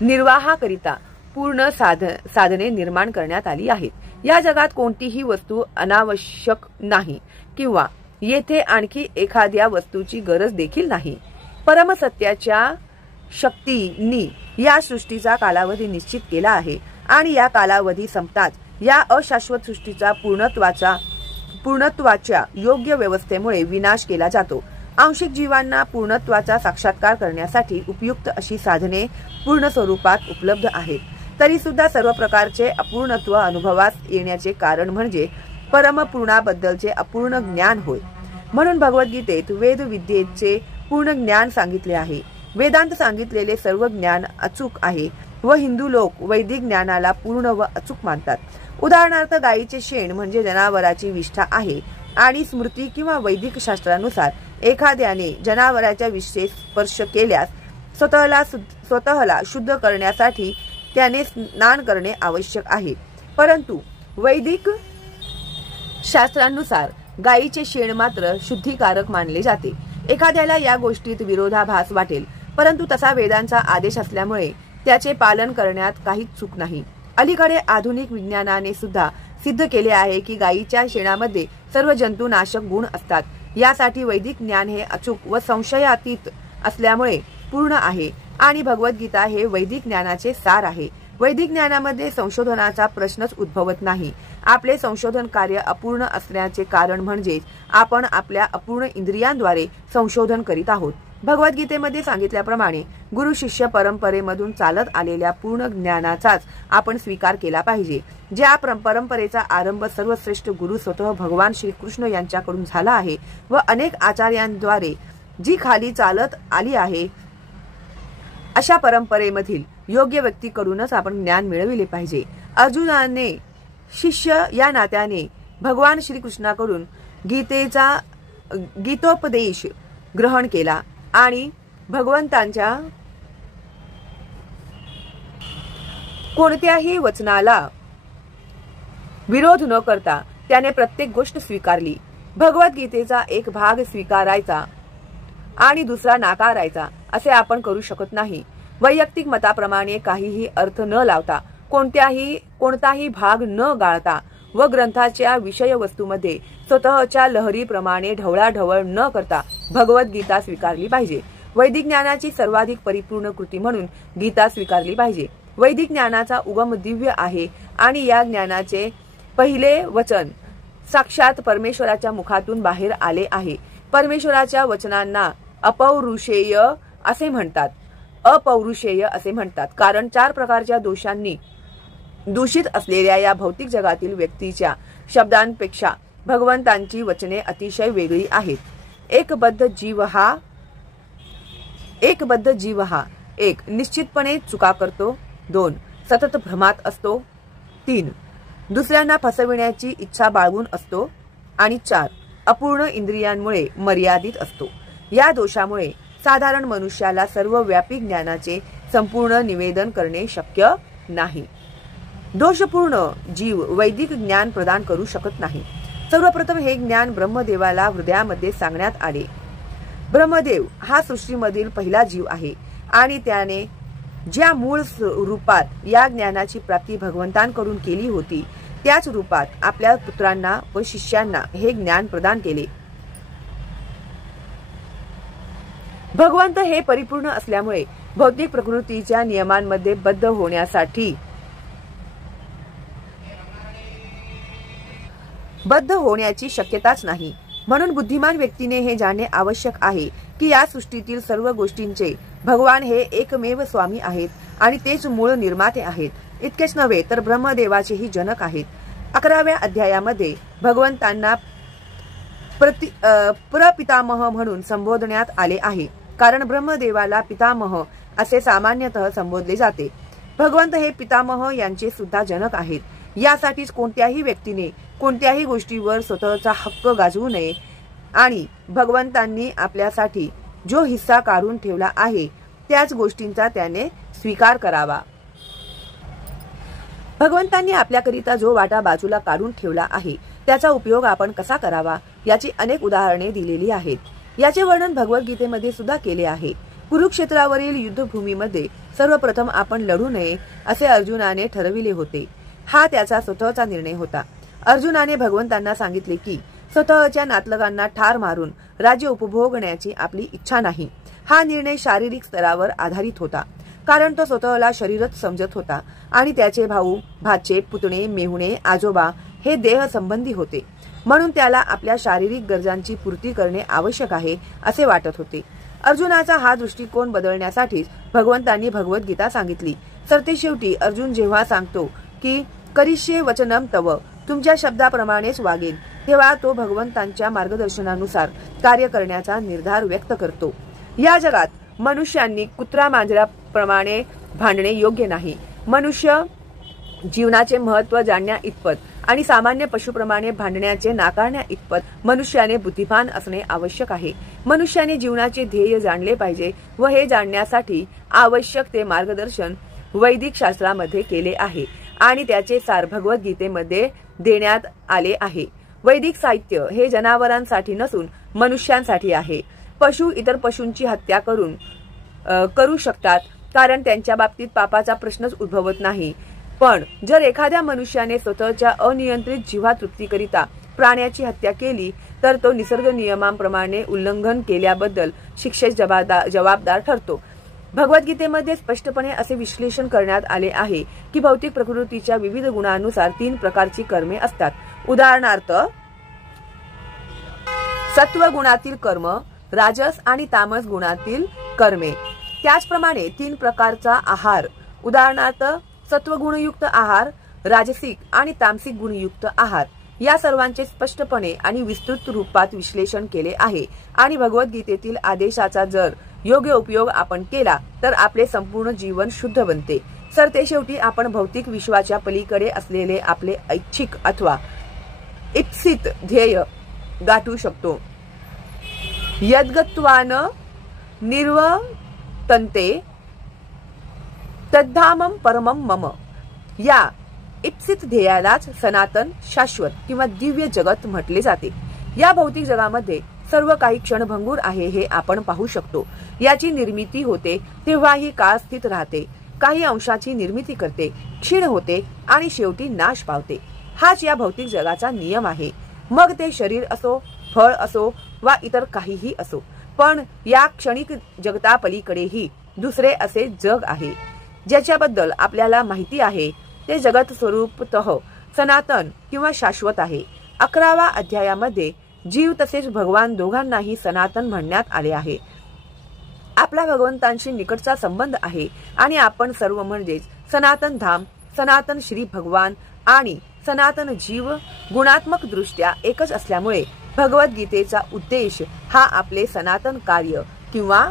निर्वाहाकरिता पूर्ण साधने निर्माण करण्यात आली आहेत। या जगात कोणतीही वस्तू अनावश्यक नाही किंवा येथे आणखी एखाद्या वस्तूची गरज देखील नाही। परमसत्याच्या शक्तींनी या सृष्टीचा कालावधी निश्चित केला आहे आणि या कालावधी संपताच या अशाश्वत सृष्टीचा पूर्णत्वाच्या योग्य व्यवस्थेमुळे विनाश केला जातो। आंशिक जीवांना पूर्णत्वाचा साक्षात्कार करण्यासाठी उपयुक्त अशी साधने पूर्ण स्वरूपात उपलब्ध आहेत, तरी सुद्धा सर्व प्रकारचे अपूर्णत्व अनुभवास येण्याचे कारण म्हणजे परमपूर्णाबद्दलचे अपूर्ण ज्ञान होय। म्हणून भगवद्गीतेत वेद विद्येचे पूर्ण ज्ञान सांगितले आहे। वेदांत सांगितलेले सर्व ज्ञान अचूक आहे व हिंदू लोक वैदिक ज्ञानाला पूर्ण व अचूक मानतात। उदाहरणार्थ गायीचे शेण म्हणजे जनावराची विष्ठा आहे आणि स्मृती किंवा वैदिक शास्त्रानुसार एखाद्याने जनावराच्या विष्ठेस स्पर्श केल्यास स्वतःला शुद्ध करण्यासाठी त्याने स्नान करणे आवश्यक आहे, परंतु वैदिक शास्त्रानुसार गायीचे शेण मात्र शुद्धीकारक मानले जाते। एखाद्याला या गोष्टीत विरोधाभास वाटेल, परंतु तसा वेदांचा आदेश असल्यामुळे त्याचे पालन करण्यात काहीच चूक नाही। अलीकडे आधुनिक विज्ञानाने सुद्धा सिद्ध केले आहे की गायीच्या शेणामध्ये सर्व जंतुनाशक गुण असतात। यासाठी वैदिक ज्ञान हे अचूक व संशयातीत असल्यामुळे पूर्ण आहे आणि भगवद्गीता हे वैदिक ज्ञानाचे सार आहे। वैदिक ज्ञानामध्ये संशोधनाचा प्रश्नच उद्भवत नाही। आपले संशोधन कार्य अपूर्ण असण्याचे कारण म्हणजे आपण आपल्या अपूर्ण इंद्रियांद्वारे संशोधन करीत आहोत। भगवद्गीतेमध्ये सांगितल्याप्रमाणे गुरु शिष्य परंपरेमधून चालत आलेल्या पूर्ण ज्ञानाचाच आपण स्वीकार केला पाहिजे। ज्या परंपरेचा आरंभ सर्वश्रेष्ठ गुरु स्वतः भगवान श्रीकृष्ण यांच्याकडून झाला आहे व अनेक आचार्यांद्वारे जी खाली चालत आली आहे, अशा परंपरेमधील योग्य व्यक्तीकडूनच आपण ज्ञान मिळविले पाहिजे। अर्जुनाने शिष्य या नात्याने भगवान श्रीकृष्णाकडून गीतोपदेश ग्रहण केला आणि भगवंतांच्या कोणत्याही वचनाला विरोध न करता त्याने प्रत्येक गोष्ट स्वीकारली। भगवद्गीतेचा एक भाग स्वीकारायचा आणि दुसरा नाकारायचा असे आपण करू शकत नाही। वैयक्तिक मताप्रमाणे काहीही अर्थ न लावता कोणताही भाग न गाळता व ग्रंथाच्या विषय वस्तूमध्ये स्वतःच्या लहरीप्रमाणे ढवळाढवळ न करता भगवद्गीता स्वीकारली पाहिजे। वैदिक ज्ञानाची सर्वाधिक परिपूर्ण कृती म्हणून गीता स्वीकारली पाहिजे। वैदिक ज्ञानाचा उगम दिव्य आहे आणि या ज्ञानाचे पहिले वचन साक्षात परमेश्वराच्या मुखातून बाहेर आले आहे। परमेश्वराच्या वचनांना अपौरुषेय असे म्हणतात कारण 4 प्रकारच्या दोषांनी दूषित असलेल्या या भौतिक जगातील व्यक्तीच्या शब्दांपेक्षा भगवंतांची वचने अतिशय वेगळी आहेत। एकबद्ध जीव हा 1 निश्चितपणे चुका करतो, 2 सतत भ्रमात असतो, 3 दुसऱ्यांना फसविण्याची इच्छा बाळगून असतो आणि 4 अपूर्ण इंद्रियांमुळे मर्यादित असतो। या दोषामुळे साधारण मनुष्याला सर्वव्यापी ज्ञानाचे संपूर्ण निवेदन करणे शक्य नाही। दोषपूर्ण जीव वैदिक ज्ञान प्रदान करू शकत नाही। सर्वप्रथम हे ज्ञान ब्रह्मदेवाला हृदयामध्ये सांगण्यात आले। ब्रह्मदेव हा सृष्टीमधील पहिला जीव आहे आणि त्याने ज्या मूळ रूपात या ज्ञानाची प्राप्ती भगवंतांकडून केली होती त्याच रूपात आपल्या पुत्रांना व शिष्यांना हे ज्ञान प्रदान केले। भगवंत हे परिपूर्ण असल्यामुळे भौतिक प्रकृतीच्या नियमांमध्ये बद्ध होण्याची शक्यताच नाही। म्हणून बुद्धिमान व्यक्तीने हे जाणणे आवश्यक आहे की या सृष्टीतील सर्व गोष्टींचे भगवान हे एकमेव स्वामी आहेत आणि तेच मूळ निर्माते आहेत। इतकेच नव्हे तर ब्रह्मदेवाचेही जनक आहेत। 11व्या अध्यायामध्ये भगवंतांना प्रपितामह म्हणून संबोधण्यात आले आहे, कारण ब्रह्मदेवाला पितामह असे सामान्यतः संबोधले जाते। भगवंत हे पितामह यांचे सुद्धा जनक आहेत। यासाठीच कोणत्याही व्यक्तीने कोणत्याही गोष्टीवर स्वतःचा हक्क गाजवू नये आणि भगवंतांनी आपल्यासाठी जो हिस्सा काढून ठेवला आहे त्याच गोष्टींचा त्याने स्वीकार करावा। भगवंतांनी आपल्याकरिता जो वाटा बाजूला काढून ठेवला आहे त्याचा उपयोग आपण कसा करावा याची अनेक उदाहरणे दिलेली आहेत। याचे वर्णन भगवद्गीतेमध्ये सुद्धा केले आहे। कुरुक्षेत्रावरील युद्धभूमीमध्ये सर्वप्रथम आपण लढू नये असे अर्जुनाने ठरविले होते। हा त्याचा स्वतःचा निर्णय होता। अर्जुनाने भगवंतांना सांगितले की स्वतःच्या नातलगांना ठार मारून राज्य उपभोगण्याची आपली इच्छा नाही। हा निर्णय शारीरिक स्तरावर आधारित होता, कारण तो स्वतःला शरीरच समजत होता आणि त्याचे भाऊ, भाचे, पुतणे, मेहुणे, आजोबा हे देह संबंधी होते, म्हणून त्याला आपल्या शारीरिक गरजांची पूर्ती करणे आवश्यक आहे असे वाटत होते. अर्जुनाचा हा दृष्टिकोन बदलण्यासाठीच भगवंतांनी भगवद्गीता सांगितली. सरतेशेवटी अर्जुन जेव्हा सांगतो की करिष्ये वचनम तव, तुमच्या शब्दाप्रमाणेच वागेन, तेव्हा तो भगवंतांच्या मार्गदर्शनानुसार कार्य करण्याचा निर्धार व्यक्त करतो. या जगात मनुष्यांनी कुत्रा मांजराप्रमाणे भांडणे योग्य नाही. मनुष्य जीवनाचे महत्त्व जाणण्या इतपत आणि सामान्य पशुप्रमाणे भांडण्याचे नाकारण्या इतपत मनुष्याने बुद्धिमान असणे आवश्यक आहे. मनुष्याने जीवनाचे ध्येय जाणले पाहिजे व हे जाणण्यासाठी आवश्यक ते मार्गदर्शन वैदिक शास्त्रामध्ये केले आहे आणि त्याचे सार भगवद्गीतेमध्ये देण्यात आले आहे. वैदिक साहित्य हे जनावरांसाठी नसून मनुष्यांसाठी आहे. पशु इतर पशूंची हत्या करू शकतात, कारण त्यांच्या बाबतीत पापाचा प्रश्नच उद्भवत नाही. पण जर एखाद्या मनुष्याने स्वतःच्या अनियंत्रित जीवातृप्तीकरिता प्राण्याची हत्या केली तर तो निसर्ग नियमांप्रमाणे उल्लंघन केल्याबद्दल शिक्षेस जबाबदार ठरतो. भगवद्गीतेमध्ये स्पष्टपणे असे विश्लेषण करण्यात आले आहे की भौतिक प्रकृतीच्या विविध गुणांनुसार 3 प्रकारची कर्मे असतात. उदाहरणार्थ सत्व गुणातील कर्म, राजस आणि तामस गुणातील कर्मे. त्याचप्रमाणे 3 प्रकारचा आहार, उदाहरणार्थ सत्वगुणयुक्त आहार, राजसिक आणि तामसिक गुणयुक्त आहार, या सर्वांचे स्पष्टपणे आणि विस्तृत रूपात विश्लेषण केले आहे आणि भगवद्गीतेतील आदेशाचा जर योग्य उपयोग आपण केला तर आपले संपूर्ण जीवन शुद्ध बनते. सरतेशेवटी आपण भौतिक विश्वाच्या पलीकडे असलेले आपले ऐच्छिक अथवा इप्सित ध्येय गाठू शकतो. यद्गत्वान निर्वर्तन्ते तद्धामम परमम मम. या इप्सित ध्येयालाच सनातन, शाश्वत किंवा दिव्य जगत म्हटले जाते. या भौतिक जगामध्ये सर्व काही क्षणभंगूर आहे हे आपण पाहू शकतो. याची निर्मिती होते तेव्हाही काळ स्थित राहते, काही अंशाची निर्मिती करते, क्षीण होते आणि शेवटी नाश पावते. हाच या भौतिक जगाचा नियम आहे. मग ते शरीर असो, फळ असो वा इतर काहीही असो. पण या क्षणिक जगतापलीकडेही दुसरे असे जग आहे ज्याच्याबद्दल आपल्याला माहिती आहे. ते जगत स्वरूपतः सनातन किंवा शाश्वत आहे. 11व्या अध्यायामध्ये जीव तसेच भगवान दोघांनाही सनातन म्हणण्यात आले आहे. आपला भगवंतांशी निकटचा संबंध आहे आणि आपण सर्व म्हणजेच सनातन धाम, सनातन श्री भगवान आणि सनातन जीव गुणात्मक दृष्ट्या एकच असल्यामुळे भगवद्गीतेचा उद्देश हा आपले सनातन कार्य किंवा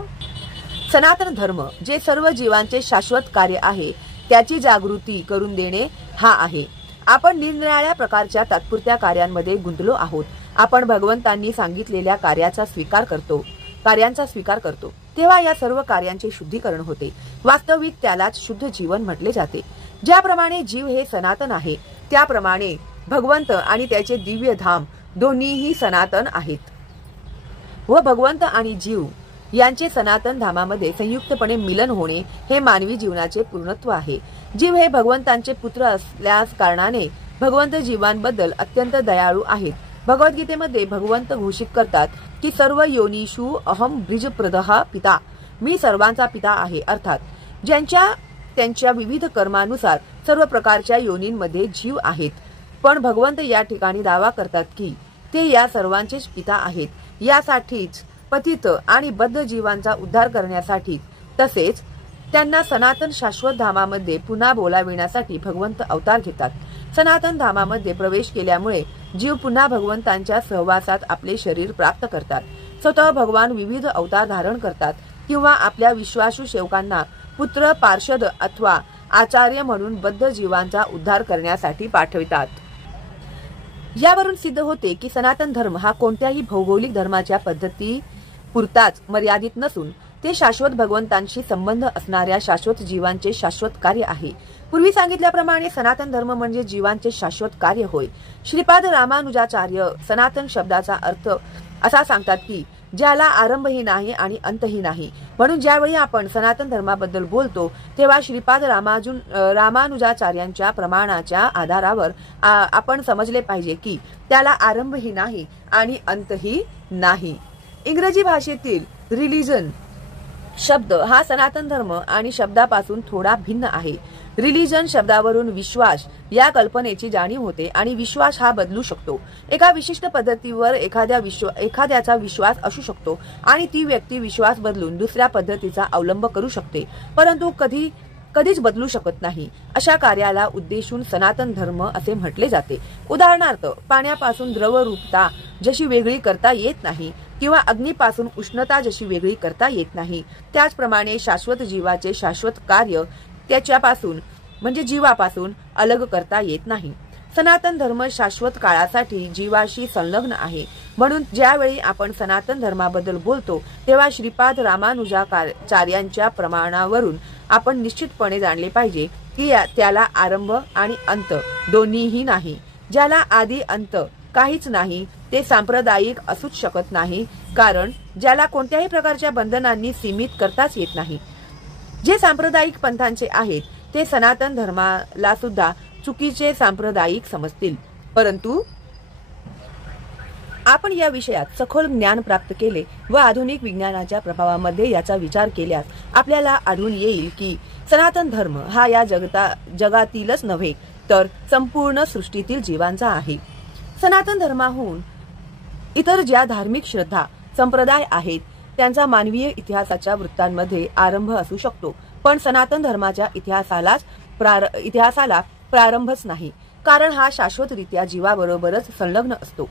सनातन धर्म, जे सर्व जीवांचे शाश्वत कार्य आहे, त्याची जागृती करून देणे हा आहे. आपण निरनिराळ्या प्रकारच्या तात्पुरत्या कार्यांमध्ये गुंतलो आहोत. आपण भगवंतांनी सांगितलेल्या कार्यांचा स्वीकार करतो तेव्हा या सर्व कार्यांचे शुद्धीकरण होते. वास्तविक त्यालाच शुद्ध जीवन म्हटले जाते. ज्याप्रमाणे जीव हे सनातन आहे त्याप्रमाणे भगवंत आणि त्याचे दिव्य धाम दोन्हीही सनातन आहेत व भगवंत आणि जीव यांचे सनातन धामामध्ये संयुक्तपणे मिलन होणे हे मानवी जीवनाचे पूर्णत्व आहे. जीव हे भगवंतांचे पुत्र असल्यास कारणाने भगवंत जीवांबद्दल अत्यंत दयाळू आहेत. भगवद्गीतेमध्ये भगवंत घोषित करतात की सर्व योनिषु अहम ब्रिजप्रदः पिता, मी सर्वांचा पिता आहे. अर्थात ज्यांच्या त्यांच्या विविध कर्मानुसार सर्व प्रकारच्या योनींमध्ये जीव आहेत. पण भगवंत या ठिकाणी दावा करतात की ते या सर्वांचेच पिता आहेत. यासाठीच पतित आणि बद्ध जीवांचा उद्धार करण्यासाठी तसेच त्यांना सनातन शाश्वत धामामध्ये पुन्हा बोलाविण्यासाठी भगवंत अवतार घेतात. सनातन धामामध्ये प्रवेश केल्यामुळे जीव पुन्हा भगवंतांच्या सहवासात आपले शरीर प्राप्त करतात. स्वतः भगवान विविध अवतार धारण करतात किंवा आपल्या विश्वासू सेवकांना पुत्र, पार्षद अथवा आचार्य म्हणून बद्ध जीवांचा उद्धार करण्यासाठी पाठवितात. यावरून सिद्ध होते की सनातन धर्म हा कोणत्याही भौगोलिक धर्माच्या पद्धती पुरताच मर्यादित नसून ते शाश्वत भगवंतांशी संबंध असणाऱ्या शाश्वत जीवांचे शाश्वत कार्य आहे. पूर्वी सांगितल्याप्रमाणे सनातन धर्म म्हणजे जीवांचे शाश्वत कार्य होय. श्रीपाद रामानुजाचार्य सनातन शब्दाचा अर्थ असा सांगतात की ज्याला आरंभही नाही आणि अंतही नाही. म्हणून ज्यावेळी आपण सनातन धर्माबद्दल बोलतो तेव्हा श्रीपाद रामानुजाचार्यांच्या प्रमाणाच्या आधारावर आपण समजले पाहिजे की त्याला आरंभही नाही आणि अंतही नाही. इंग्रजी भाषेतील रिलिजन शब्द हा सनातन धर्म आणि शब्दापासून थोडा भिन्न आहे. रिलीजन शब्दावरून विश्वास या कल्पनेची जाणीव होते आणि विश्वास हा बदलू शकतो. एका विशिष्ट पद्धतीवर एखाद्याचा विश्वास असू शकतो आणि ती व्यक्ती विश्वास बदलून दुसऱ्या पद्धतीचा अवलंब करू शकते, परंतु कधीच बदलू शकत नाही. अशा कार्याला उद्देशून सनातन धर्म असे म्हटले जाते. उदाहरणार्थ, पाण्यापासून द्रवरूपता जशी वेगळी करता येत नाही किंवा अग्नीपासून उष्णता जशी वेगळी करता येत नाही, त्याचप्रमाणे शाश्वत जीवाचे शाश्वत कार्य त्याच्यापासून म्हणजे जीवापासून अलग करता येत नाही. सनातन धर्म शाश्वत काळासाठी जीवाशी संलग्न आहे. म्हणून ज्यावेळी आपण सनातन धर्माबद्दल बोलतो तेव्हा श्रीपाद रामानुजाचार्यांच्या प्रमाणावरून आपण निश्चितपणे जाणले पाहिजे की त्याला आरंभ आणि अंत दोन्हीही नाही. ज्याला आदी अंत काहीच नाही ते सांप्रदायिक असूच शकत नाही, कारण ज्याला कोणत्याही प्रकारच्या बंधनांनी सीमित करताच येत नाही. जे सांप्रदायिक पंथांचे आहेत ते सनातन धर्माला सुद्धा चुकीचे सांप्रदायिक समजतील. परंतु आपण या विषयात सखोल ज्ञान प्राप्त केले व आधुनिक विज्ञानाच्या प्रभावामध्ये याचा विचार केल्यास आपल्याला आढळून येईल की सनातन धर्म हा या जगातीलच नव्हे तर संपूर्ण सृष्टीतील जीवांचा आहे. सनातन धर्माहून इतर ज्या धार्मिक श्रद्धा संप्रदाय आहेत त्यांचा मानवीय इतिहासाच्या वृत्तांमध्ये आरंभ असू शकतो, पण सनातन धर्माच्या इतिहासाला प्रारंभच नाही, कारण हा शाश्वतरित्या जीवाबरोबरच संलग्न असतो.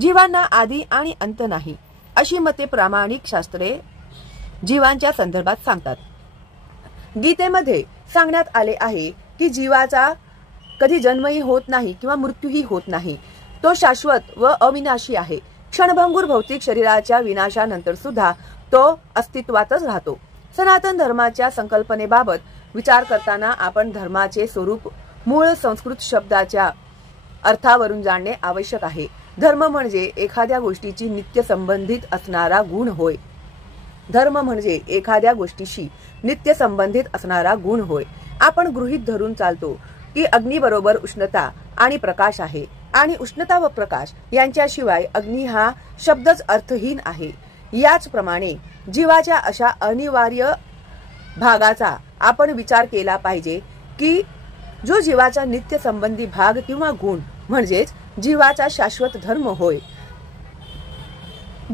जीवांना आदी आणि अंत नाही अशी मते प्रामाणिक शास्त्रे जीवांच्या संदर्भात सांगतात. गीतेमध्ये सांगण्यात आले आहे की जीवाचा कधी जन्मही होत नाही किंवा मृत्यूही होत नाही. तो शाश्वत व अविनाशी आहे. क्षणभंगूर भौतिक शरीराच्या विनाशानंतर सुद्धा तो अस्तित्वातच राहतो. सनातन धर्माच्या संकल्पनेबाबत विचार करताना आपण धर्माचे स्वरूप मूळ संस्कृत शब्दाच्या अर्थावरून जाणणे आवश्यक आहे. धर्म म्हणजे एखाद्या गोष्टीची नित्य संबंधित असणारा गुण होय. धर्म म्हणजे एखाद्या गोष्टीशी नित्य संबंधित असणारा गुण होय. आपण गृहीत धरून चालतो की अग्नी बरोबर उष्णता आणि प्रकाश आहे आणि उष्णता व प्रकाश यांच्याशिवाय अग्नी हा शब्दच अर्थहीन आहे. याचप्रमाणे जीवाच्या अशा अनिवार्य भागाचा आपण विचार केला पाहिजे की जो जीवाचा नित्य संबंधी भाग किंवा गुण म्हणजेच जीवाचा शाश्वत धर्म होय.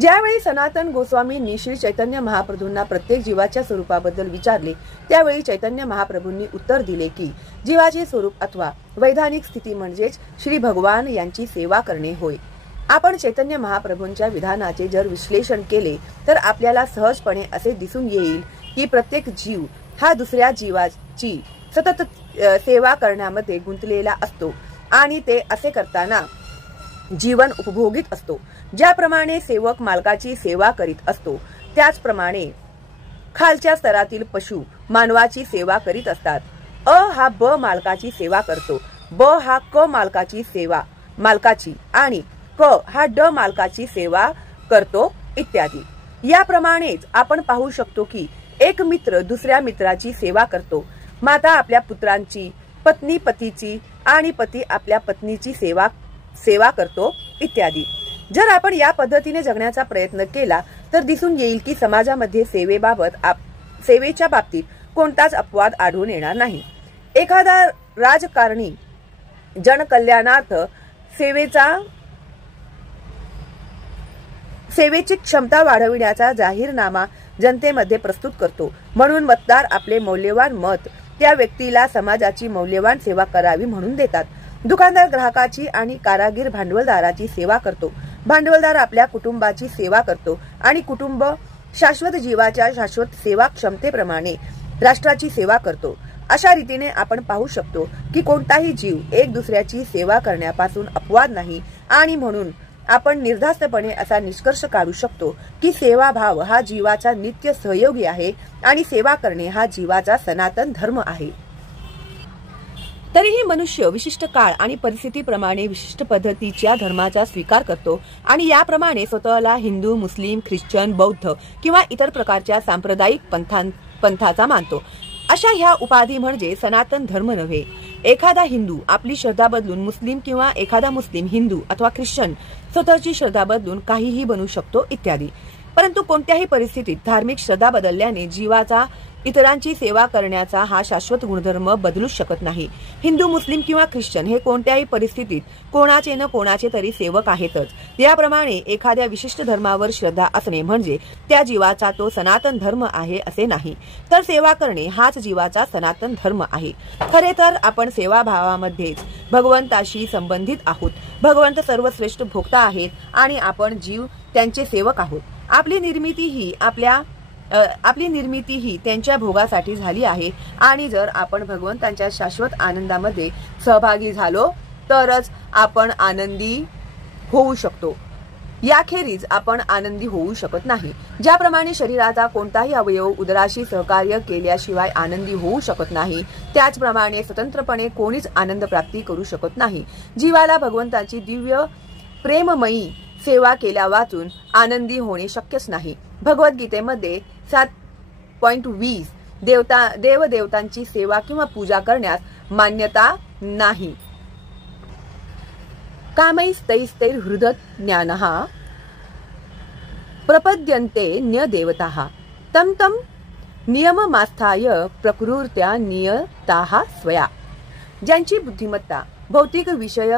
ज्यावेळी सनातन गोस्वामींनी श्री चैतन्य महाप्रभूंना प्रत्येक जीवाच्या स्वरूपाबद्दल विचारले त्यावेळी चैतन्य महाप्रभूंनी उत्तर दिले की जीवाचे स्वरूप अथवा वैधानिक स्थिती म्हणजेच श्री भगवान यांची सेवा करणे होय. आपण चैतन्य महाप्रभूंच्या विधानाचे जर विश्लेषण केले तर आपल्याला सहजपणे असे दिसून येईल की प्रत्येक जीव हा दुसऱ्या जीवाची सतत सेवा करण्यामध्ये गुंतलेला असतो आणि ते असे करताना जीवन उपभोगीत असतो. ज्याप्रमाणे सेवक मालकाची सेवा करीत असतो त्याचप्रमाणे खालच्या स्तरातील पशु मानवाची सेवा करीत असतात. अ हा ब मालकाची सेवा करतो, ब हा क मालकाची आणि क हा ड मालकाची सेवा करतो इत्यादी. याप्रमाणेच आपण पाहू शकतो की एक मित्र दुसऱ्या मित्राची सेवा करतो, माता आपल्या पुत्रांची, पत्नी पतीची आणि पती आपल्या पत्नीची सेवा करतो इत्यादी. जर आपण या पद्धतीने जगण्याचा प्रयत्न केला तर दिसून येईल की समाजामध्ये सेवेच्या बाबतीत कोणताच अपवाद आढळून येणार नाही. एखादा राजकारणी जनकल्याणार्थ सेवेची क्षमता वाढविण्याचा जाहीरनामा जनतेमध्ये प्रस्तुत करतो, म्हणून मतदार आपले मौल्यवान मत त्या व्यक्तीला समाजाची मौल्यवान सेवा करावी म्हणून देतात. दुकानदार ग्राहकाची आणि कारागीर भांडवलदाराची सेवा करतो, भांडवलदार आपल्या कुटुंबाची सेवा करतो आणि कुटुंब शाश्वत जीवाच्या शाश्वत सेवा क्षमतेप्रमाणे राष्ट्राची सेवा करतो. अशा रीतीने आपण पाहू शकतो की कोणताही जीव एक दुसऱ्याची सेवा करण्यापासून अपवाद नाही आणि म्हणून आपण निर्धास्तपणे असा निष्कर्ष काढू शकतो की सेवाभाव हा जीवाचा नित्य सहयोगी आहे आणि सेवा करणे हा जीवाचा सनातन धर्म आहे. तरीही मनुष्य विशिष्ट काळ आणि परिस्थितीप्रमाणे विशिष्ट पद्धतीच्या धर्माचा स्वीकार करतो आणि याप्रमाणे स्वतःला हिंदू, मुस्लिम, ख्रिश्चन, बौद्ध किंवा इतर प्रकारच्या सांप्रदायिक पंथाचा मानतो. अशा ह्या उपाधी म्हणजे सनातन धर्म नव्हे. एखादा हिंदू आपली श्रद्धा बदलून मुस्लिम किंवा एखादा मुस्लिम हिंदू अथवा ख्रिश्चन स्वतःची श्रद्धा बदलून काहीही बनू शकतो इत्यादी. परंतु कोणत्याही परिस्थितीत धार्मिक श्रद्धा बदलल्याने जीवाचा इतरांची सेवा करण्याचा हा शाश्वत गुणधर्म बदलूच शकत नाही. हिंदू, मुस्लिम किंवा ख्रिश्चन हे कोणत्याही परिस्थितीत कोणाचे न कोणाचे तरी सेवक आहेतच. याप्रमाणे एखाद्या विशिष्ट धर्मावर श्रद्धा असणे म्हणजे त्या जीवाचा तो सनातन धर्म आहे असे नाही, तर सेवा करणे हाच जीवाचा सनातन धर्म आहे. खरे तर आपण सेवाभावामध्येच भगवंताशी संबंधित आहोत. भगवंत सर्वश्रेष्ठ भोक्ता आहेत आणि आपण जीव त्यांचे सेवक आहोत. आपली निर्मिती ही त्यांच्या भोगासाठी झाली आहे आणि जर आपण भगवंतांच्या शाश्वत आनंदामध्ये सहभागी झालो तरच आपण आनंदी होऊ शकतो. याखेरीज आपण आनंदी होऊ शकत नाही. ज्याप्रमाणे शरीराचा कोणताही अवयव उदराशी सहकार्य केल्याशिवाय आनंदी होऊ शकत नाही, त्याचप्रमाणे स्वतंत्रपणे कोणीच आनंद प्राप्ती करू शकत नाही. जीवाला भगवंताची दिव्य प्रेममयी सेवा केल्या वाचून आनंदी होणे शक्यच नाही. भगवद्गीतेमध्ये 7.20 देवदेवतांची सेवा किंवा पूजा करण्यास मान्यता नाही. कामैस्तैस्तैर्हृदत ज्ञानः प्रपद्यन्ते न्यदेवताः तं तं नियममास्थाय प्रकृत्या नियताः स्वया. ज्यांची बुद्धिमत्ता भौतिक विषय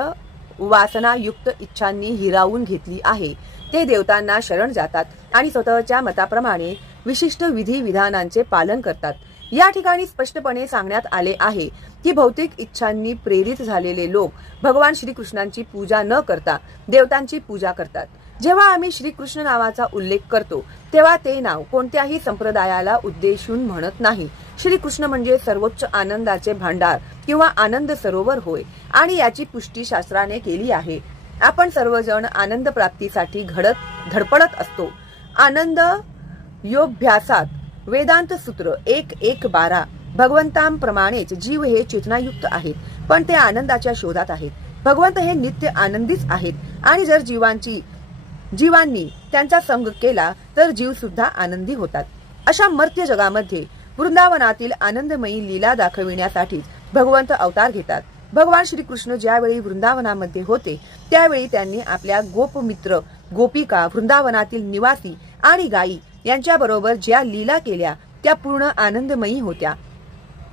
वासनायुक्त इच्छांनी हिरावून घेतली आहे ते देवतांना शरण जातात आणि स्वतःच्या मताप्रमाणे विशिष्ट विधी विधानांचे पालन करतात. या ठिकाणी स्पष्टपणे सांगण्यात आले आहे की भौतिक इच्छांनी प्रेरित झालेले लोक भगवान श्रीकृष्णांची पूजा न करता देवतांची पूजा करतात. जेव्हा आम्ही श्रीकृष्ण नावाचा उल्लेख करतो तेव्हा ते नाव कोणत्याही संप्रदायाला उद्देशून म्हणत नाही. श्रीकृष्ण म्हणजे सर्वोच्च आनंदाचे भांडार किंवा आनंद सरोवर होय आणि याची पुष्टी शास्त्राने केली आहे. आपण सर्वजण आनंद प्राप्तीसाठी धडपडत असतो. आनंद योगाभ्यासात वेदांत सूत्र 1.1.12 भगवंतांप्रमाणेच जीव हे चेतनायुक्त आहेत, पण ते आनंदाच्या शोधात आहेत. भगवंत हे नित्य आनंदीच आहेत आणि जर जीवांनी त्यांचा संग केला तर जीव सुद्धा आनंदी होतात. अशा मर्त्य जगामध्ये वृंदावनातील आनंदमयी लीला दाखविण्यासाठी भगवंत अवतार घेतात. भगवान श्रीकृष्ण ज्यावेळी वृंदावनामध्ये होते त्यावेळी त्यांनी आपल्या गोपमित्र, गोपिका, वृंदावनातील निवासी आणि गायी यांच्याबरोबर ज्या लीला केल्या त्या पूर्ण आनंदमयी होत्या.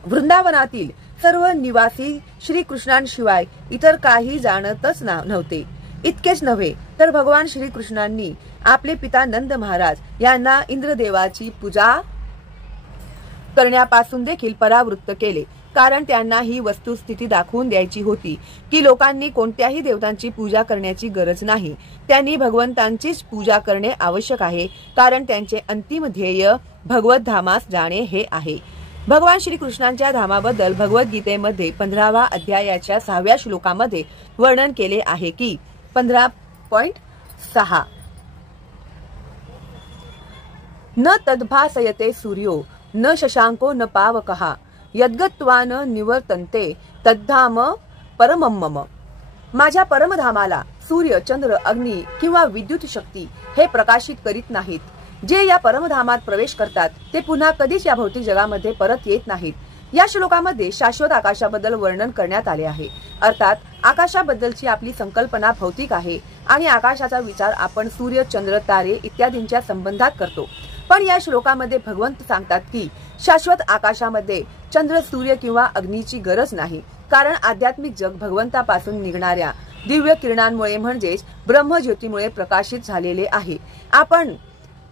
वृंदावनातील सर्व निवासी श्रीकृष्णांशिवाय इतर काही जाणतच नव्हते. इतकेच नव्हे तर भगवान श्रीकृष्णांनी आपले पिता नंद महाराज यांना इंद्रदेवाची पूजा करण्यापासून देखील परावृत्त केले, कारण त्यांना ही वस्तुस्थिती दाखवून द्यायची होती की लोकांनी कोणत्याही देवतांची पूजा करण्याची गरज नाही. त्यांनी भगवंतांचीच पूजा करणे आवश्यक आहे, कारण त्यांचे अंतिम ध्येय भगवत धामास जाणे हे आहे. भगवान श्रीकृष्णांच्या धामाबद्दल भगवद्गीतेमध्ये 15व्या अध्यायाच्या 6व्या श्लोकामध्ये वर्णन केले आहे की 15.6 न तद्भासयते सूर्यो न शशांको न पावकः यद्गत्वा न निवर्तन्ते तद्धाम परमं मम. माझ्या परमधामाला सूर्य, चंद्र, अग्नी किंवा विद्युत शक्ती हे प्रकाशित करीत नाहीत. जे या परमधामात प्रवेश करतात ते पुन्हा कधीच या भौतिक जगामध्ये परत येत नाहीत. या श्लोकामध्ये शाश्वत आकाशाबद्दल वर्णन करण्यात आले आहे. अर्थात आकाशाबद्दलची आपली संकल्पना भौतिक आहे आणि आकाशाचा विचार आपण सूर्य, चंद्र, तारे इत्यादींच्या संबंधात करतो. पण या श्लोकामध्ये भगवंत सांगतात की शाश्वत आकाशामध्ये चंद्र, सूर्य किंवा अग्नीची गरज नाही, कारण आध्यात्मिक जग भगवंतापासून निघणाऱ्या दिव्य किरणांमुळे म्हणजेच ब्रह्मज्योतीमुळे प्रकाशित झालेले आहे. आपण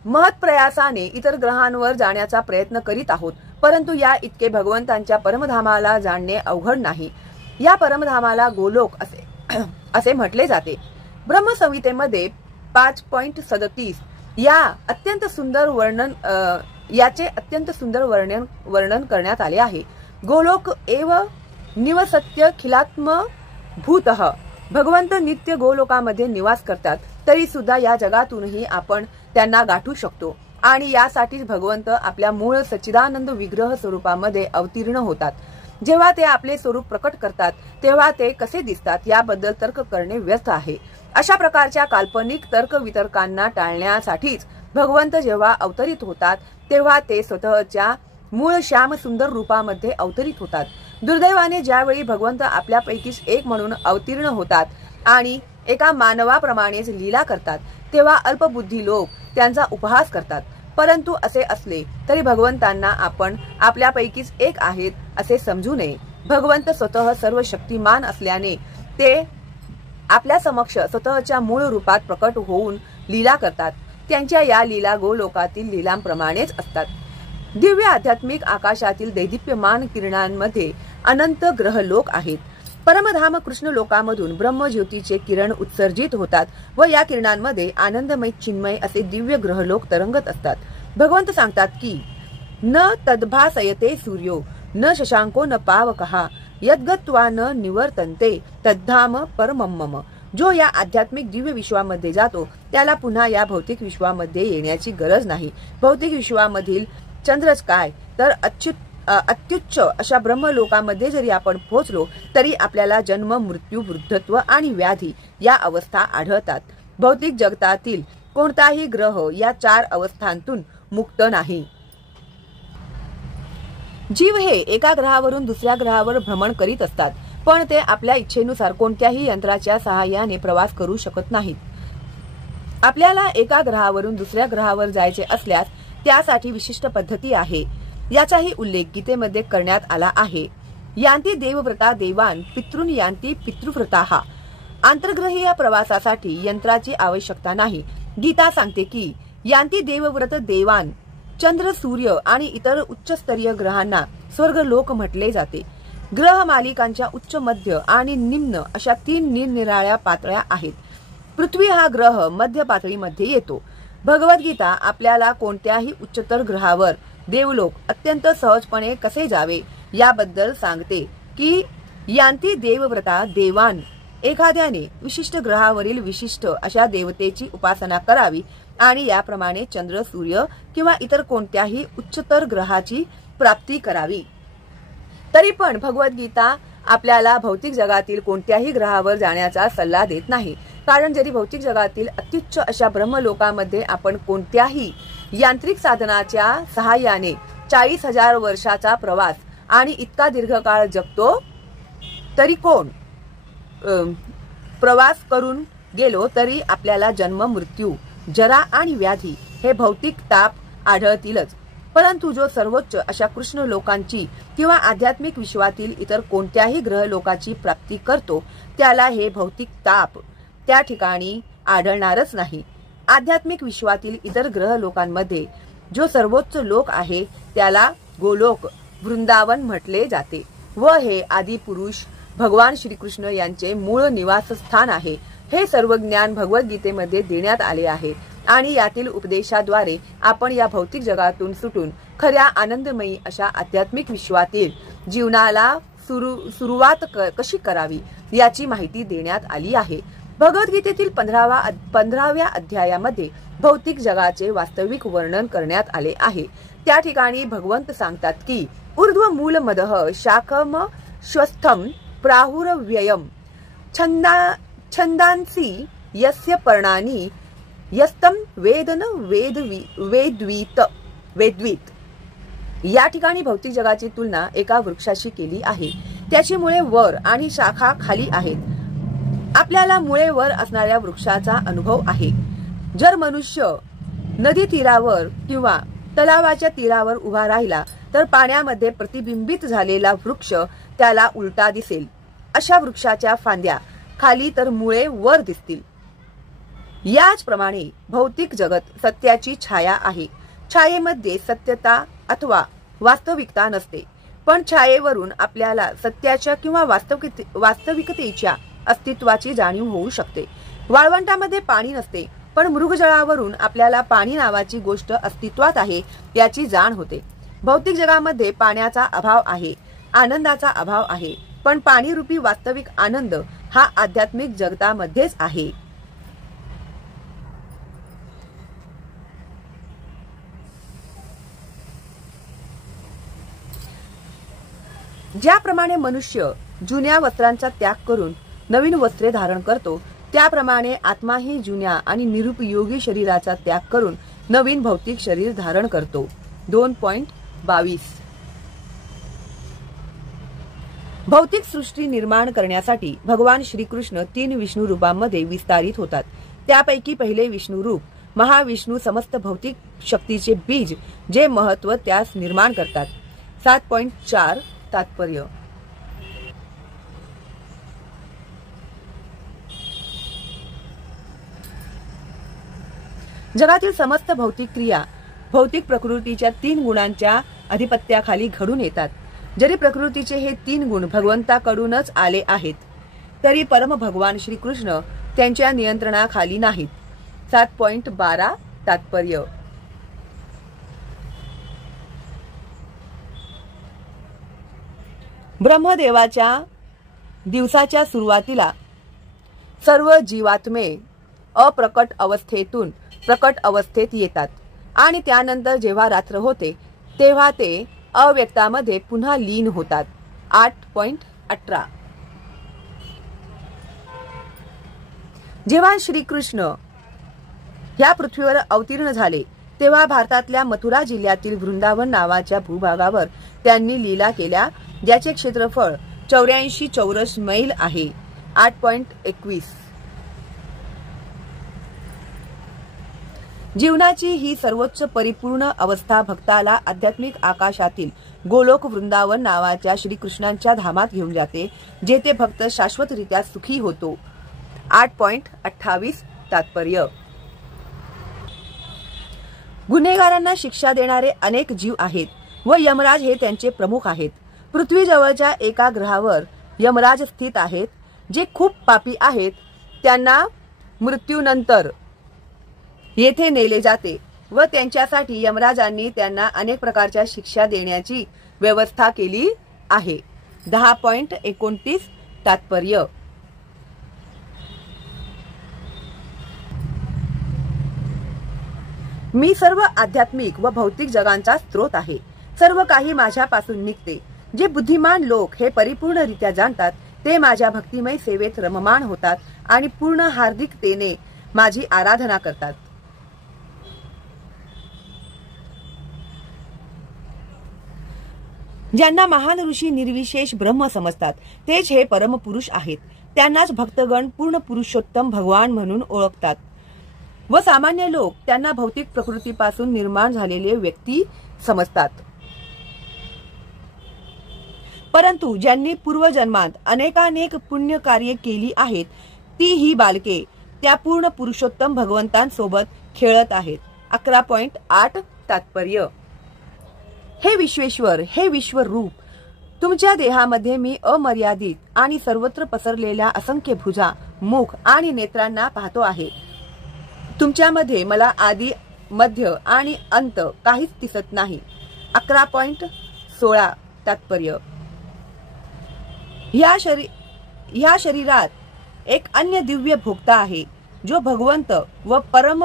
महत्प्रयासाने इतर ग्रहांवर जाण्याचा प्रयत्न करीत आहोत, परंतु या इतके भगवंतांच्या परमधामाला जाणणे अवघड नाही. या परमधामाला गोलोक असे म्हटले जाते. ब्रह्मसंहितेमध्ये 5.37 याचे अत्यंत सुंदर वर्णन करण्यात आले आहे. गोलोक एव निवसत्य खिलात्म भूतः. भगवंत नित्य गोलोकामध्ये निवास करतात, तरी सुद्धा या जगातूनही आपण त्यांना गाठू शकतो आणि यासाठीच भगवंत आपल्या मूळ सच्चिदानंद विग्रह स्वरूपामध्ये अवतीर्ण होतात. जेव्हा ते आपले स्वरूप प्रकट करतात तेव्हा ते कसे दिसतात याबद्दल तर्क करणे व्यर्थ आहे. अशा प्रकारच्या काल्पनिक तर्कवितर्कांना टाळण्यासाठीच भगवंत जेव्हा अवतरित होतात तेव्हा ते स्वतःच्या मूळ श्याम सुंदर रूपामध्ये अवतरित होतात. दुर्दैवाने ज्यावेळी भगवंत आपल्यापैकीच एक म्हणून अवतीर्ण होतात आणि एका मानवाप्रमाणेच लीला करतात तेव्हा अल्पबुद्धी लोक त्यांचा उपहास करतात. परंतु असे असले तरी भगवंतांना आपण आपल्यापैकीच एक आहेत असे समजू नये. भगवंत स्वतः सर्व शक्तिमान असल्याने ते आपल्या समक्ष स्वतःच्या मूळ रूपात प्रकट होऊन लीला करतात. त्यांच्या या लीला गोलोकातील लीलांप्रमाणेच असतात. दिव्य आध्यात्मिक आकाशातील दैदिप्यमान किरणांमध्ये अनंत ग्रहलोक आहेत. परमधाम कृष्ण लोकामधून ब्रह्मज्योतीचे किरण उत्सर्जित होतात व या किरणांमध्ये आनंदमय चिन्मय असे दिव्य ग्रहलोक तरंगत असतात. भगवंत सांगतात की न तद्भासयते सूर्यो न शशांको न पावकहा यद्गत्वा न निवर्तन्ते तद्धाम परमम्मम. जो या आध्यात्मिक दिव्य विश्वामध्ये जातो त्याला पुन्हा या भौतिक विश्वामध्ये येण्याची गरज नाही. भौतिक विश्वामधील चंद्रच काय तर अत्युच्च अशा ब्रह्मलोकामध्ये जरी आपण पोहोचलो तरी आपल्याला जन्म मृत्यू वृद्धत्व आणि व्याधी या अवस्था आढळतात. भौतिक जगतातील कोणताही ग्रह या 4 अवस्थांतून मुक्त नाही. जीव हे एका ग्रहावरून दुसऱ्या ग्रहावर भ्रमण करीत असतात, पण ते आपल्या इच्छेनुसार कोणत्याही यंत्राच्या सहाय्याने प्रवास करू शकत नाहीत. आपल्याला एका ग्रहावरून दुसऱ्या ग्रहावर जायचे असल्यास त्यासाठी विशिष्ट पद्धती आहे. याचाही उल्लेख गीतेमध्ये करण्यात आला आहे. यांती देवव्रता देवान पितृन यांती पितृव्रताः. आंतरग्रहीय प्रवासासाठी यंत्राची आवश्यकता नाही. गीता सांगते की यांती देवव्रत देवान. चंद्र सूर्य आणि इतर उच्चस्तरीय ग्रहांना स्वर्गलोक म्हटले जाते. ग्रह मालिकांच्या उच्च मध्य आणि निम्न अशा 3 निरनिराळ्या पातळ्या आहेत. पृथ्वी हा ग्रह मध्य पातळीमध्ये येतो. भगवद्गीता आपल्याला कोणत्याही उच्चतर ग्रहावर देवलोक अत्यंत सहजपणे कसे जावे याबद्दल सांगते की यांती देवव्रता देवान. एखाद्याने विशिष्ट ग्रहावरील विशिष्ट अशा देवतेची उपासना करावी आणि याप्रमाणे चंद्र सूर्य किंवा इतर कोणत्याही उच्चतर ग्रहाची प्राप्ती करावी. तरी पण भगवद्गीता आपल्याला भौतिक जगातील कोणत्याही ग्रहावर जाण्याचा सल्ला देत नाही. कारण जरी भौतिक जगातील अत्युच्च अशा ब्रह्मलोकामध्ये आपण कोणत्याही यांत्रिक साधनाच्या सहाय्याने 40,000 वर्षाचा प्रवास आणि इतका दीर्घकाळ जगतो तरी प्रवास करून गेलो तरी आपल्याला जन्म मृत्यू जरा आणि व्याधी हे भौतिक ताप आढळतीलच. परंतु जो सर्वोच्च अशा कृष्ण लोकांची किंवा आध्यात्मिक विश्वातील इतर कोणत्याही ग्रह लोकाची प्राप्ती करतो त्याला हे भौतिक ताप त्या ठिकाणी आढळणारच नाही. आध्यात्मिक विश्वातील इतर ग्रह लोकांमध्ये जो सर्वोच्च लोक आहे त्याला गोलोक वृंदावन म्हटले जाते व हे आदिपुरुष भगवान श्रीकृष्ण यांचे मूळ निवासस्थान आहे. हे सर्व ज्ञान भगवद्गीतेमध्ये देण्यात आले आहे आणि यातील उपदेशाद्वारे आपण या भौतिक जगातून सुटून खऱ्या आनंदमयी अशा आध्यात्मिक विश्वातील जीवनाला सुरुवात कशी करावी याची माहिती देण्यात आली आहे. भगवद्गीतेतील 15व्या अध्यायामध्ये भौतिक जगाचे वास्तविक वर्णन करण्यात आले आहे. त्या ठिकाणी भगवंत सांगतात की ऊर्ध्व मूल मदः शाखम श्वस्थम प्राहुरव्ययम छंदांसी यस्य पर्णानी यस्तम वेदन वेद्वीत. या ठिकाणी भौतिक जगाची तुलना एका वृक्षाशी केली आहे. त्याची मुळे वर आणि शाखा खाली आहेत. आपल्याला मुळे वर असणाऱ्या वृक्षाचा अनुभव आहे. जर मनुष्य नदी तीरावर किंवा तलावाच्या तीरावर उभा राहिला तर पाण्यामध्ये प्रतिबिंबित झालेला वृक्ष त्याला उलटा दिसेल. अशा वृक्षाच्या फांद्या खाली तर मुळे वर दिसतील. याचप्रमाणे भौतिक जगत सत्याची छाया आहे. छायेमध्ये सत्यता अथवा वास्तविकता नसते, पण छायेवरून आपल्याला सत्याच्या किंवा वास्तविकतेच्या अस्तित्वाची जाणीव होऊ शकते. वाळवंटामध्ये पाणी नसते, पण मृगजळावरून आपल्याला पाणी नावाची गोष्ट अस्तित्वात आहे याची जाण होते. भौतिक जगामध्ये पाण्याचा अभाव आहे, आनंदाचा अभाव आहे, पण पाणीरूपी वास्तविक आनंद हा आध्यात्मिक जगतामध्येच आहे. ज्याप्रमाणे मनुष्य जुन्या वस्त्रांचा त्याग करून नवीन वस्त्रे धारण करतो त्याप्रमाणे आत्माही जुन्या आणि निरुपयोगी शरीराचा त्याग करून नवीन भौतिक शरीर धारण करतो. 2.22 भौतिक सृष्टी निर्माण करण्यासाठी भगवान श्रीकृष्ण 3 विष्णू रूपांमध्ये विस्तारित होतात. त्यापैकी पहिले विष्णू रूप महाविष्णू समस्त भौतिक शक्तीचे बीज, जे महत्व त्यास निर्माण करतात. 7.4 तात्पर्य. जगातील समस्त भौतिक क्रिया भौतिक प्रकृतीच्या 3 गुणांच्या अधिपत्याखाली घडून येतात. जरी प्रकृतीचे हे 3 गुण भगवंताकडूनच आले आहेत, तरी परम भगवान श्रीकृष्ण त्यांच्या नियंत्रणाखाली नाहीत. 7.12 तात्पर्य. ब्रह्मदेवाच्या दिवसाच्या सुरुवातीला सर्व जीवात्मे अप्रकट अवस्थेतून प्रकट अवस्थेत येतात आणि त्यानंतर जेव्हा रात्र होते तेव्हा ते अव्यक्तामध्ये पुन्हा लीन होतात. 8.18. जेव्हा श्रीकृष्ण या पृथ्वीवर अवतीर्ण झाले तेव्हा भारतातल्या मथुरा जिल्ह्यातील वृंदावन नावाच्या भूभागावर त्यांनी लीला केल्या, ज्याचे क्षेत्रफळ 84 चौरस मैल आहे. 8.21. जीवनाची ही सर्वोच्च परिपूर्ण अवस्था भक्ताला आध्यात्मिक आकाशातील गोलोक वृंदावन नावाच्या श्रीकृष्णांच्या धामात घेऊन जाते, जेथे भक्त शाश्वतरित्या सुखी होतो. 8.28 तात्पर्य. गुन्हेगारांना शिक्षा देणारे अनेक जीव आहेत व यमराज हे त्यांचे प्रमुख आहेत. पृथ्वीजवळच्या एका ग्रहावर यमराज स्थित आहेत, जे खूप पापी आहेत. त्यांना मृत्यूनंतर येथे नेले जाते व त्यांच्यासाठी यमराजांनी त्यांना अनेक प्रकारच्या शिक्षा देण्याची व्यवस्था केली आहे. 10.29 तात्पर्य. मी सर्व आध्यात्मिक व भौतिक जगांचा स्रोत आहे. सर्व काही माझ्यापासून निघते. जे बुद्धिमान लोक हे परिपूर्णरित्या जाणतात ते माझ्या भक्तिमय सेवेत रममाण होतात आणि पूर्ण हार्दिकतेने माझी आराधना करतात. ज्यांना महान ऋषी निर्विशेष ब्रह्म समजतात तेच हे परमपुरुष आहेत. त्यांनाच भक्तगण पूर्ण पुरुषोत्तम भगवान म्हणून ओळखतात व सामान्य लोक त्यांना भौतिक प्रकृतीपासून निर्माण झालेले व्यक्ती समजतात. परंतु ज्यांनी पूर्वजन्मात अनेकानेक पुण्य कार्ये केली आहेत, ती ही बालके त्या पूर्ण पुरुषोत्तम भगवंतांसोबत खेळत आहेत. 11.8 तात्पर्य. हे विश्वेश्वर, हे विश्वरूप, तुमच्या देहामध्ये मी अमर्यादित आणि सर्वत्र पसरलेल्या असंख्य भुजा, मुख आणि नेत्रांना पाहतो आहे. तुमच्यामध्ये मला आदी, मध्य आणि अंत काहीच दिसत नाही. 11.16 तात्पर्य. ह्या शरीरात एक अन्य दिव्य भोक्ता आहे, जो भगवंत व परम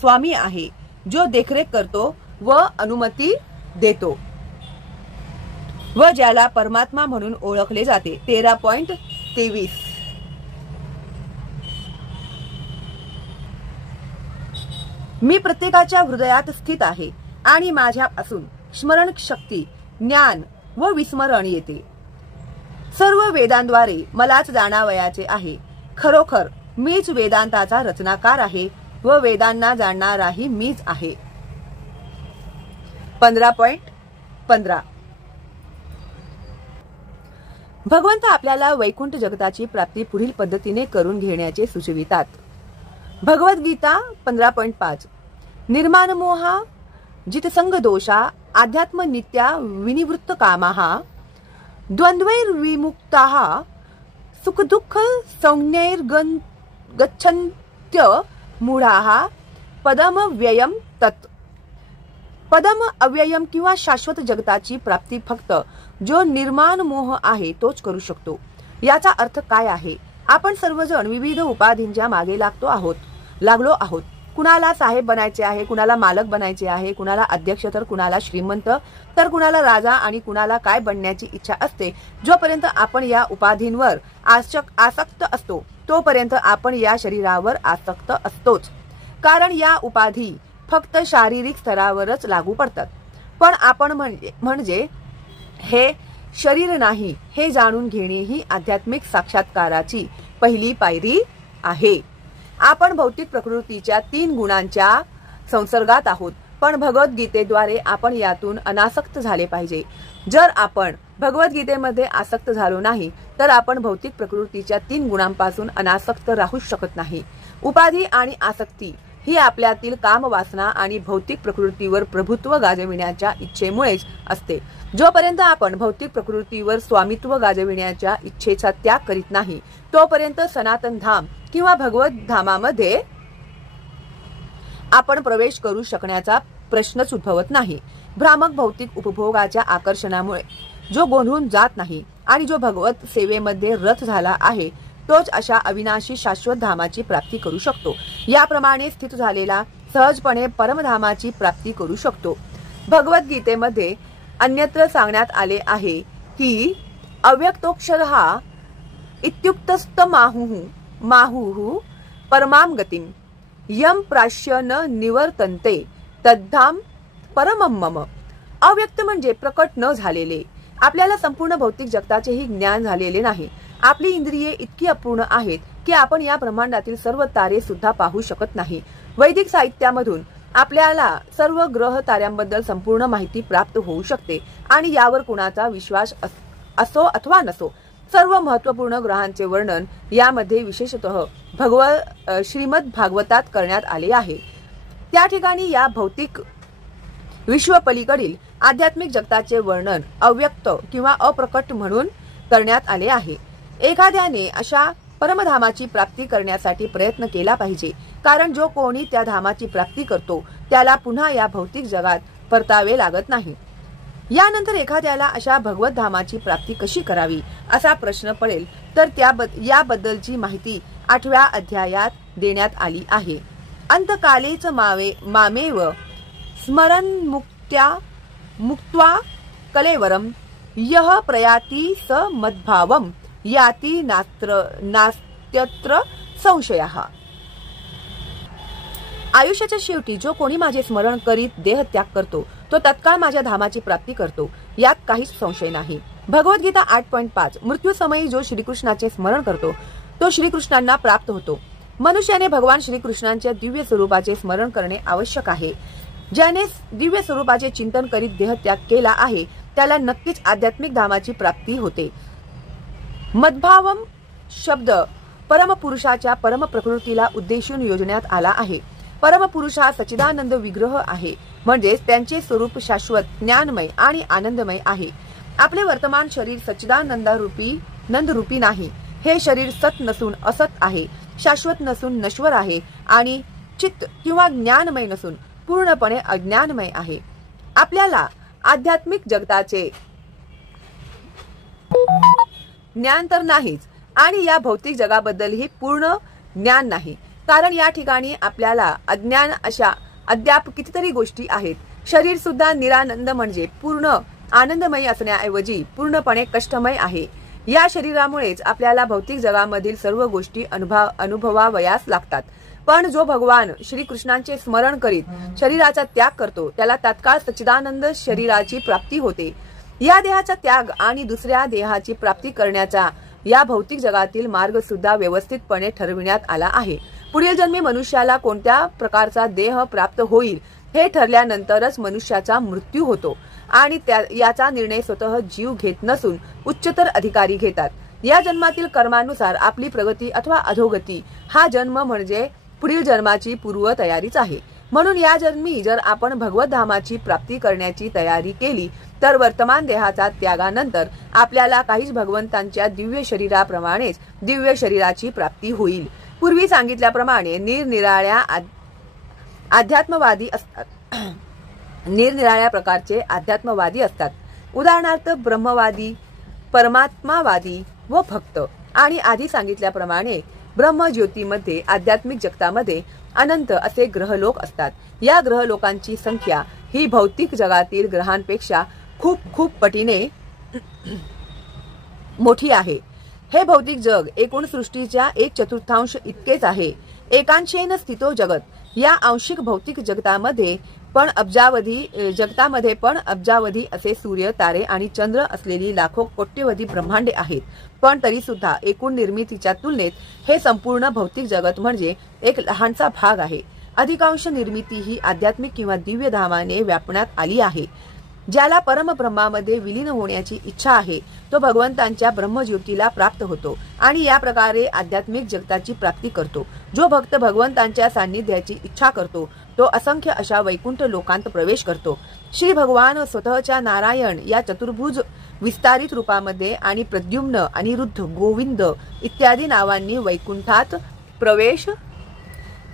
स्वामी आहे, जो देखरेख करतो व अनुमती देतो व ज्याला परमात्मा म्हणून ओळखले जाते. 13.23. मी प्रत्येकाच्या हृदयात स्थित आहे आणि माझ्यापासून स्मरण शक्ती, ज्ञान व विस्मरण येते. सर्व वेदांद्वारे मलाच जाणावयाचे आहे. खरोखर मीच वेदांताचा रचनाकार आहे व वेदांना जाणणाराही मीच आहे. 15.15. भगवंत आपल्याला वैकुंठ जगताची प्राप्ती पुढील पद्धतीने करून घेण्याचे सुचवितात. भगवद्गीता 15.5. निर्माण मोहा जितसंग दोषा आध्यात्म नित्या विनिवृत्त कामाः द्वंद्वैर्विमुक्ताः सुख दुःख संज्ञैर्गच्छन्त्य मूढाः पदम व्ययम तत्. पदम अव्ययम किंवा शाश्वत जगताची प्राप्ती फक्त जो निर्माण मोह आहे तोच करू शकतो. याचा अर्थ काय आहे? आपण सर्वजण विविध उपाधींच्या मागे लागलो आहोत. कुणाला साहेब बनायचे आहे, कुणाला मालक बनायचे आहे, कुणाला अध्यक्ष, तर कुणाला श्रीमंत, तर कुणाला राजा आणि कुणाला काय बनण्याची इच्छा असते. जोपर्यंत आपण या उपाधींवर आसक्त असतो तोपर्यंत आपण या शरीरावर आसक्त असतोच, कारण या उपाधी फक्त शारीरिक स्तरावरच लागू पडतात. पण आपण म्हणजे हे शरीर नाही हे जाणून घेणे ही आध्यात्मिक साक्षात्काराची पहिली पायरी आहे. आपण भौतिक प्रकृतीच्या 3 गुणांच्या संसर्गात आहोत, पण भगवद्गीतेद्वारे आपण यातून अनासक्त झाले पाहिजे. जर आपण भगवद्गीतेमध्ये आसक्त झालो नाही तर आपण भौतिक प्रकृतीच्या 3 गुणांपासून अनासक्त राहू शकत नाही. उपाधी आणि आसक्ती ही आपल्यातील कामवासना आणि भौतिक प्रकृतीवर प्रभुत्व गाजविण्याच्या इच्छेमुळेच असते. जोपर्यंत आपण भौतिक प्रकृतीवर स्वामित्व गाजविण्याच्या इच्छेचा त्याग करीत नाही तोपर्यंत सनातन धाम किंवा भगवत धामामध्ये आपण प्रवेश करू शकण्याचा प्रश्नच उद्भवत नाही. भ्रामक भौतिक उपभोगाच्या आकर्षणामुळे जो गोंधळून जात नाही आणि जो भगवत सेवेमध्ये रत झाला आहे तोच अशा अविनाशी शाश्वत धामाची प्राप्ती करू शकतो. याप्रमाणे स्थित झालेला सहजपणे परमधामाची प्राप्ती करू शकतो. भगवद्गीतेमध्ये अन्यत्र सांगण्यात आले आहे की अव्यक्तोक्षरः इत्युक्तस्तमाहुः परमां गतिं यम प्राश्य न निवर्तन्ते तद्धाम परमं मम. अव्यक्त म्हणजे प्रकट न झालेले. आपल्याला संपूर्ण भौतिक जगताचेही ज्ञान झालेले नाही. आपली इंद्रिये इतकी अपूर्ण आहेत की आपण या ब्रह्मांडातील सर्व तारे सुद्धा पाहू शकत नाही. वैदिक साहित्यामधून आपल्याला सर्व ग्रह ताऱ्यांबद्दल संपूर्ण माहिती प्राप्त होऊ शकते आणि यावर कुणाचा विश्वास असो अथवा नसो सर्व महत्त्वपूर्ण ग्रहांचे वर्णन यामध्ये विशेषतः श्रीमद भागवतात करण्यात आले आहे. त्या ठिकाणी या भौतिक विश्वपलीकडील आध्यात्मिक जगताचे वर्णन अव्यक्त किंवा अप्रकट म्हणून करण्यात आले आहे. एखाद्याने अशा परमधामाची प्राप्ती करण्यासाठी प्रयत्न केला पाहिजे, कारण जो कोणी त्या धामाची प्राप्ती करतो त्याला पुन्हा या भौतिक जगात परतावे लागत नाही. यानंतर एखाद्याला अशा भगवत धामाची प्राप्ती कशी करावी असा प्रश्न पडेल तर याबद्दलची माहिती 8व्या अध्यायात देण्यात आली आहे. अंतकालेच मामेव स्मरण मुक्त्वा कलेवरम यः प्रयाति स मद्भावम याति नास्त्यत्र संशयः. आयुष्याच्या शेवटी जो कोणी माझे स्मरण करीत देह त्याग करतो तो तत्काळ माझ्या धामाची प्राप्ती करतो, यात काहीच संशय नाही. भगवद्गीता 8.5. मृत्यूसमयी जो श्रीकृष्णाचे स्मरण करतो तो श्रीकृष्णांना प्राप्त होतो. मनुष्याने भगवान श्रीकृष्णांच्या दिव्य स्वरूपाचे स्मरण करणे आवश्यक आहे. ज्याने दिव्य स्वरूपाचे चिंतन करीत देह त्याग केला आहे त्याला नक्कीच आध्यात्मिक धामाची प्राप्ती होते. मद्भावम शब्द परमपुरुषाच्या परमप्रकृतीला उद्देशून योजण्यात आला आहे. परमपुरुष हा सच्चिदानंद विग्रह आहे, म्हणजेच त्यांचे स्वरूप शाश्वत, ज्ञानमय आणि आनंदमय आहे. आपले वर्तमान शरीर सच्चिदानंदारूपी नंदरूपी नाही. हे शरीर सत नसून असत आहे, शाश्वत नसून नश्वर आहे आणि चित्त किंवा ज्ञानमय नसून पूर्णपणे अज्ञानमय आहे. आपल्याला आध्यात्मिक जगताचे ज्ञान तर नाहीच आणि या भौतिक जगाबद्दलही पूर्ण ज्ञान नाही, कारण या ठिकाणी आपल्याला अज्ञान अशा अद्याप कितीतरी गोष्टी आहेत. शरीर सुद्धा निरानंद म्हणजे पूर्ण आनंदमय असण्याऐवजी पूर्णपणे कष्टमय आहे. या शरीरामुळेच आपल्याला भौतिक जगामधील सर्व गोष्टी अनुभवावयास लागतात. पण जो भगवान श्रीकृष्णांचे स्मरण करीत शरीराचा त्याग करतो त्याला तात्काळ सच्चिदानंद शरीराची प्राप्ती होते. या देहाचा त्याग आणि दुसऱ्या देहाची प्राप्ती करण्याचा या भौतिक जगातील मार्ग सुद्धा व्यवस्थितपणे ठरविण्यात आला आहे. पुढील जन्मी मनुष्याला कोणत्या प्रकारचा देह प्राप्त होईल हे ठरल्यानंतरच मनुष्याचा मृत्यू होतो आणि याचा निर्णय स्वतः जीव घेत नसून उच्चतर अधिकारी घेतात. या जन्मातील कर्मानुसार आपली प्रगती अथवा अधोगती हा जन्म म्हणजे पुढील जन्माची पूर्व तयारीच आहे. म्हणून या जन्मी जर आपण भगवत धामाची प्राप्ती करण्याची तयारी केली तर वर्तमान देहाचा त्यागानंतर आपल्याला काहीच भगवंतांच्या दिव्य शरीराप्रमाणेच दिव्य शरीराची प्राप्ती होईल. पूर्वी सांगितल्याप्रमाणे निरनिराळ्या अध्यात्मवादी असतात. निरनिराळ्या प्रकारचे अध्यात्मवादी असतात. उदाहरणार्थ ब्रह्मवादी, परमात्मावादी व भक्त. आणि आधी सांगितल्याप्रमाणे ब्रह्मज्योतीमध्ये आध्यात्मिक जगतामध्ये अनंत असे ग्रहलोक असतात. या ग्रहलोकांची संख्या ही भौतिक जगातील ग्रहांपेक्षा खूप खूप पटीने मोठी आहे. हे भौतिक जग एकूण सृष्टीच्या 1/4 इतकेच आहे. एकांशेन स्थितो जगत या आंशिक भौतिक जगतामध्ये पण अब्जावधी जगतामध्ये पण अब्जावधी असे सूर्य, तारे आणि चंद्र असलेली लाखो कोट्यवधी ब्रह्मांडे आहेत. पण तरी सुद्धा एकूण निर्मितीच्या तुलनेत हे संपूर्ण भौतिक जगत म्हणजे एक लहानसा भाग आहे. अधिकांश निर्मिती ही आध्यात्मिक किंवा दिव्य धामाने व्यापण्यात आली आहे. ज्याला परमब्रह्मामध्ये विलीन होण्याची इच्छा आहे तो भगवंतांच्या ब्रह्मज्योतीला प्राप्त होतो आणि या प्रकारे आध्यात्मिक जगताची प्राप्ती करतो. जो भक्त भगवंतांच्या सान्निध्याची इच्छा करतो तो असंख्य अशा वैकुंठ लोकांत प्रवेश करतो. श्री भगवान स्वतःच्या नारायण या चतुर्भुज विस्तारित रूपामध्ये आणि प्रद्युम्न, अनिरुद्ध, गोविंद इत्यादी नावांनी वैकुंठात प्रवेश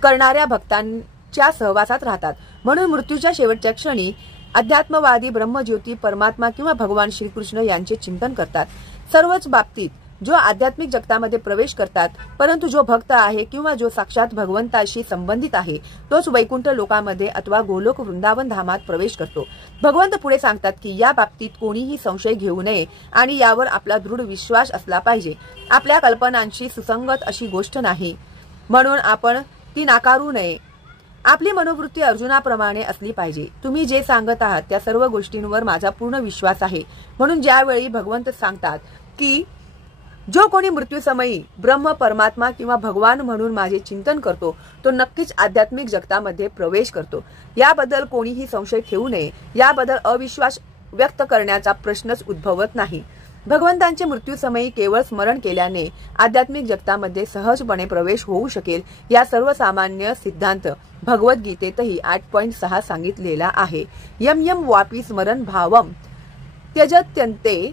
करणाऱ्या भक्तांच्या सहवासात राहतात. म्हणून मृत्यूच्या शेवटच्या क्षणी अध्यात्मवादी ब्रह्मज्योती, परमात्मा किंवा भगवान श्रीकृष्ण यांचे चिंतन करतात. सर्वच बाबतीत जो आध्यात्मिक जगतामध्ये प्रवेश करतात, परंतु जो भक्त आहे किंवा जो साक्षात भगवंताशी संबंधित आहे तोच वैकुंठ लोकांमध्ये अथवा गोलोक वृंदावन धामात प्रवेश करतो. भगवंत पुढे सांगतात की या बाबतीत कोणीही संशय घेऊ नये आणि यावर आपला दृढ विश्वास असला पाहिजे. आपल्या कल्पनांशी सुसंगत अशी गोष्ट नाही म्हणून आपण ती नाकारू नये. आपली मनोवृत्ती अर्जुनाप्रमाणे असली पाहिजे. तुम्ही जे सांगत आहात त्या सर्व गोष्टींवर माझा पूर्ण विश्वास आहे. म्हणून ज्यावेळी भगवंत सांगतात की जो कोणी मृत्यूसमयी ब्रह्म, परमात्मा किंवा भगवान म्हणून माझे चिंतन करतो तो नक्कीच आध्यात्मिक जगतामध्ये प्रवेश करतो, याबद्दल कोणीही संशय ठेवू नये. याबद्दल अविश्वास व्यक्त करण्याचा प्रश्नच उद्भवत नाही. भगवंतांचे मृत्यूसमयी केवळ स्मरण केल्याने आध्यात्मिक जगतामध्ये सहजपणे प्रवेश होऊ शकेल या सर्वसामान्य सिद्धांत भगवद्गीतेतही 8.6 सांगितलेला आहे. यम यम वापी स्मरण भावम त्यजत्यन्ते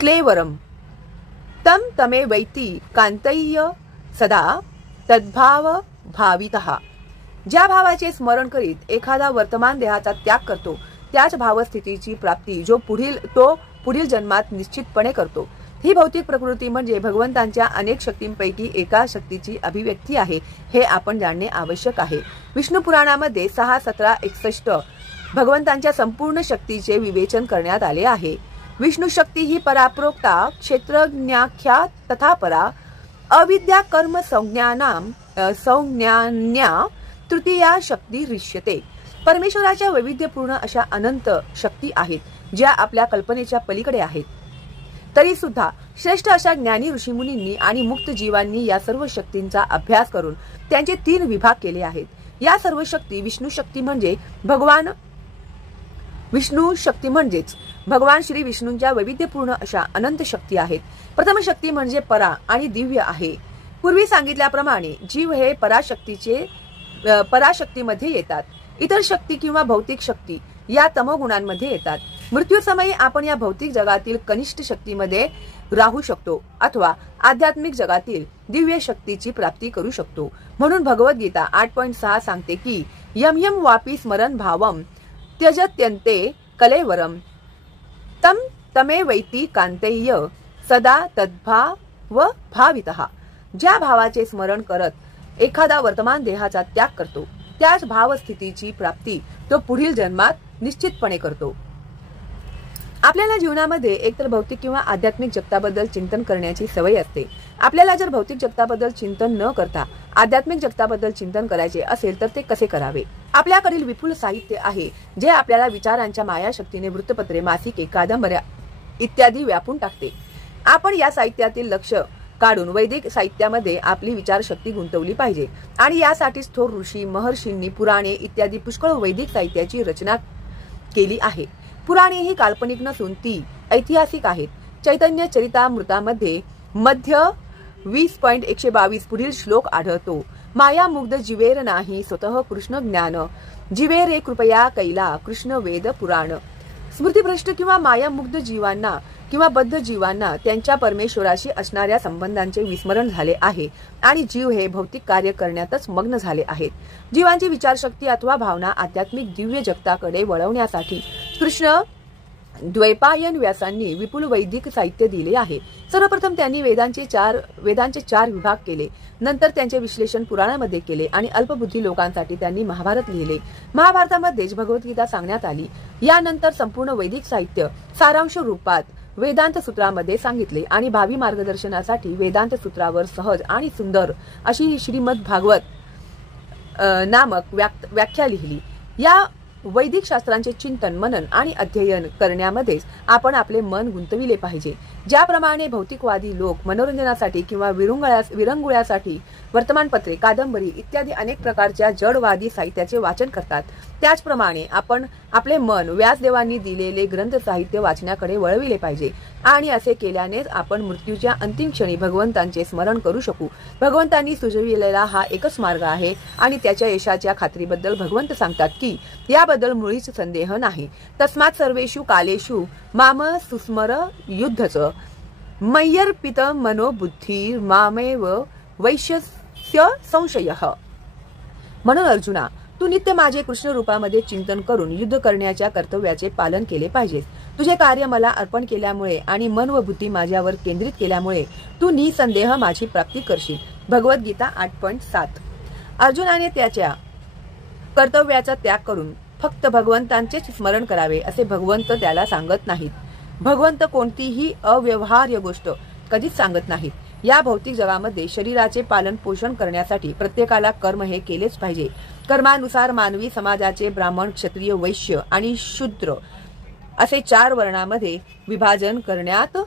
क्लेवरम तम तमे वैती कांतय्य सदा तद्भाव भावितः. ज्या भावाचे स्मरण करीत एखादा वर्तमान देहाचा त्याग करतो त्याच भावस्थितीची प्राप्ती तो पुढील जन्मात निश्चितपणे करतो. ही भौतिक प्रकृती म्हणजे भगवंतांच्या अनेक शक्तींपैकी एका शक्तीची अभिव्यक्ती आहे हे आपण जाणणे आवश्यक आहे. विष्णू पुराणामध्ये 6, 17, 61 भगवंतांच्या संपूर्ण शक्तीचे विवेचन करण्यात आले आहे. विष्णू शक्ती ही पराप्रोक्ता क्षेत्रज्ञाख्या तथा परा अविद्या कर्म संज्ञान्या तृतीया शक्ती रिष्यते. परमेश्वराच्या वैविध्यपूर्ण अशा अनंत शक्ती आहेत ज्या आपल्या कल्पनेच्या पलीकडे आहेत. तरी सुद्धा श्रेष्ठ अशा ज्ञानी ऋषीमुनींनी आणि मुक्त जीवांनी या सर्व शक्तींचा अभ्यास करून त्यांचे 3 विभाग केले आहेत. या सर्व शक्ती विष्णू शक्ती म्हणजेच भगवान श्री विष्णूंच्या वैविध्यपूर्ण अशा अनंत शक्ती आहेत. प्रथम शक्ती म्हणजे परा आणि दिव्य आहे. पूर्वी सांगितल्याप्रमाणे जीव हे पराशक्तीमध्ये येतात. इतर शक्ती किंवा भौतिक शक्ती या तमोगुणांमध्ये येतात. मृत्यूसमयी आपण या भौतिक जगातील कनिष्ठ शक्तीमध्ये राहू शकतो अथवा आध्यात्मिक जगातील दिव्य शक्तीची प्राप्ती करू शकतो. म्हणून भगवद्गीता 8.6 सांगते की यम यम वापी स्मरण भावम त्यजत्यन्ते कलेवरम तम तमे वैती कांतेय सदा तद्भाव भावितः. ज्या भावाचे स्मरण करत एखादा वर्तमान देहाचा त्याग करतो त्याच भावस्थितीची प्राप्ती तो पुढील जन्मात निश्चितपणे करतो. आपल्याला जीवनामध्ये एकतर भौतिक किंवा आध्यात्मिक जगताबद्दल चिंतन करण्याची सवय असते. आपल्याला जर भौतिक जगताबद्दल चिंतन न करता आध्यात्मिक जगताबद्दल चिंतन करायचे असेल तर ते कसे करावे? आपल्याकडील विपुल साहित्य आहे जे आपल्याला विचारांच्या मायाशक्तीने वृत्तपत्रे, मासिके, कादंबऱ्या इत्यादी व्यापून टाकते. आपण या साहित्यातील लक्ष काढून वैदिक साहित्यामध्ये आपली विचारशक्ती गुंतवली पाहिजे आणि यासाठीच थोर ऋषी, महर्षींनी पुराणे इत्यादी पुष्कळ वैदिक साहित्याची रचना केली आहे. पुराणे ही काल्पनिक नसून ती ऐतिहासिक आहेत. चैतन्य चरितामृतामध्ये मध्य 20.122 पुढील श्लोक आढळतो. माया मुग्ध जीवेर नाही स्वतः कृष्ण ज्ञान जीवे रे कृपया कैला कृष्ण वेद पुराण. स्मृतिभ्रष्ट किंवा मायामुग्ध जीवांना किंवा बद्ध जीवांना त्यांच्या परमेश्वराशी असणाऱ्या संबंधांचे विस्मरण झाले आहे आणि जीव हे भौतिक कार्य करण्यातच मग्न झाले आहेत. जीवांची विचारशक्ती अथवा भावना आध्यात्मिक दिव्य जगताकडे वळवण्यासाठी कृष्ण द्वैपायन व्यासांनी विपुल वैदिक साहित्य दिले आहे. सर्वप्रथम त्यांनी वेदांचे चार विभाग केले. नंतर त्यांचे विश्लेषण पुराणामध्ये केले आणि अल्पबुद्धी लोकांसाठी त्यांनी महाभारत लिहिले. महाभारतामध्येच भगवद्गीता सांगण्यात आली. यानंतर संपूर्ण वैदिक साहित्य सारांश रूपात वेदांत सूत्रामध्ये सांगितले आणि भावी मार्गदर्शनासाठी वेदांत सूत्रावर सहज आणि सुंदर अशी श्रीमद भागवत नामक व्याख्या लिहिली. या वैदिक शास्त्रांचे चिंतन, मनन आणि अध्ययन करण्यामध्येच आपण आपले मन गुंतविले पाहिजे. ज्याप्रमाणे भौतिकवादी लोक मनोरंजनासाठी किंवा विरंगुळ्यासाठी वर्तमानपत्रे, कादंबरी इत्यादी अनेक प्रकारच्या जडवादी साहित्याचे वाचन करतात, त्याचप्रमाणे आपण आपले मन व्यासदेवांनी दिलेले ग्रंथ साहित्य वाचण्याकडे वळविले पाहिजे. आणि असे केल्यानेच आपण मृत्यूच्या अंतिम क्षणी भगवंतांचे स्मरण करू शकू. भगवंतांनी सुचविलेला हा एकच मार्ग आहे आणि त्याच्या यशाच्या खात्रीबद्दल भगवंत सांगतात की याबद्दल मुळीच संदेह नाही. तस्मात् सर्वेषु कालेषु माम सुस्मर युद्धच मय्यर्पित मनोबुद्धी मामेव वैश्यस्य संशयः. म्हणून अर्जुना, तू नित्य माझे कृष्ण रूपामध्ये चिंतन करून युद्ध करण्याच्या कर्तव्याचे पालन केले पाहिजे. तुझे कार्य मला अर्पण केल्यामुळे आणि मन व बुद्धी माझ्यावर केंद्रित केल्यामुळे तू निसंदेह माझी प्राप्ती करशील. भगवद्गीता 8.7. अर्जुनाने त्याच्या कर्तव्याचा त्याग करून फक्त भगवंतांचेच स्मरण करावे असे भगवंत त्याला सांगत नाहीत. भगवंत कोणतीही अव्यवहार्य गोष्ट कधीच सांगत नाहीत. या भौतिक जगामध्ये शरीराचे पालन पोषण करण्यासाठी प्रत्येकाला कर्म हे केलेच पाहिजे. कर्मानुसार मानवी समाजाचे ब्राह्मण, क्षत्रिय, वैश्य आणि शूद्र असे 4 वर्णामध्ये विभाजन करण्यात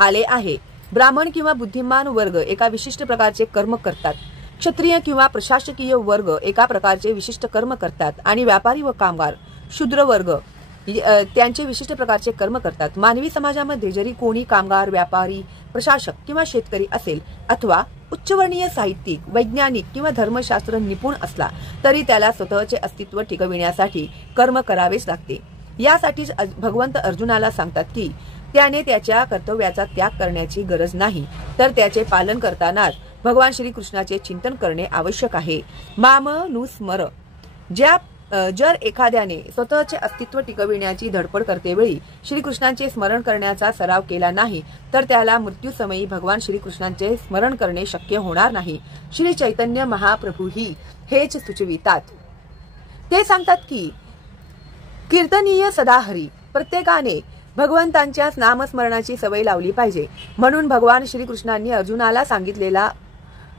आले आहे. ब्राह्मण किंवा बुद्धिमान वर्ग एका विशिष्ट प्रकारचे कर्म करतात. क्षत्रिय किंवा प्रशासकीय वर्ग एका प्रकारचे विशिष्ट कर्म करतात आणि व्यापारी व कामगार शूद्र वर्ग त्यांचे विशिष्ट प्रकारचे कर्म करतात. मानवी समाजामध्ये जरी कोणी कामगार, व्यापारी, प्रशासक किंवा शेतकरी असेल अथवा उच्चवर्णीय साहित्यिक, वैज्ञानिक किंवा धर्मशास्त्र निपुण असला तरी त्याला स्वतःचे अस्तित्व टिकविण्यासाठी कर्म करावेच लागते. यासाठीच भगवंत अर्जुनाला सांगतात की त्याने त्याच्या कर्तव्याचा त्याग करण्याची गरज नाही, तर त्याचे पालन करतानाच भगवान श्रीकृष्णाचे चिंतन करणे आवश्यक आहे. माम नुस्मर. जर एखाद्याने स्वतःचे अस्तित्व टिकविण्याची धडपड करतेवेळी श्रीकृष्णांचे स्मरण करण्याचा सराव केला नाही तर त्याला मृत्यूसमयी भगवान श्रीकृष्णांचे स्मरण करणे शक्य होणार नाही. श्री चैतन्य महाप्रभूही हेच सुचवितात. ते सांगतात की कीर्तनीय सदा हरी. प्रत्येकाने भगवंतांच्या नामस्मरणाची सवय लावली पाहिजे. म्हणून भगवान श्रीकृष्णांनी अर्जुनाला सांगितलेला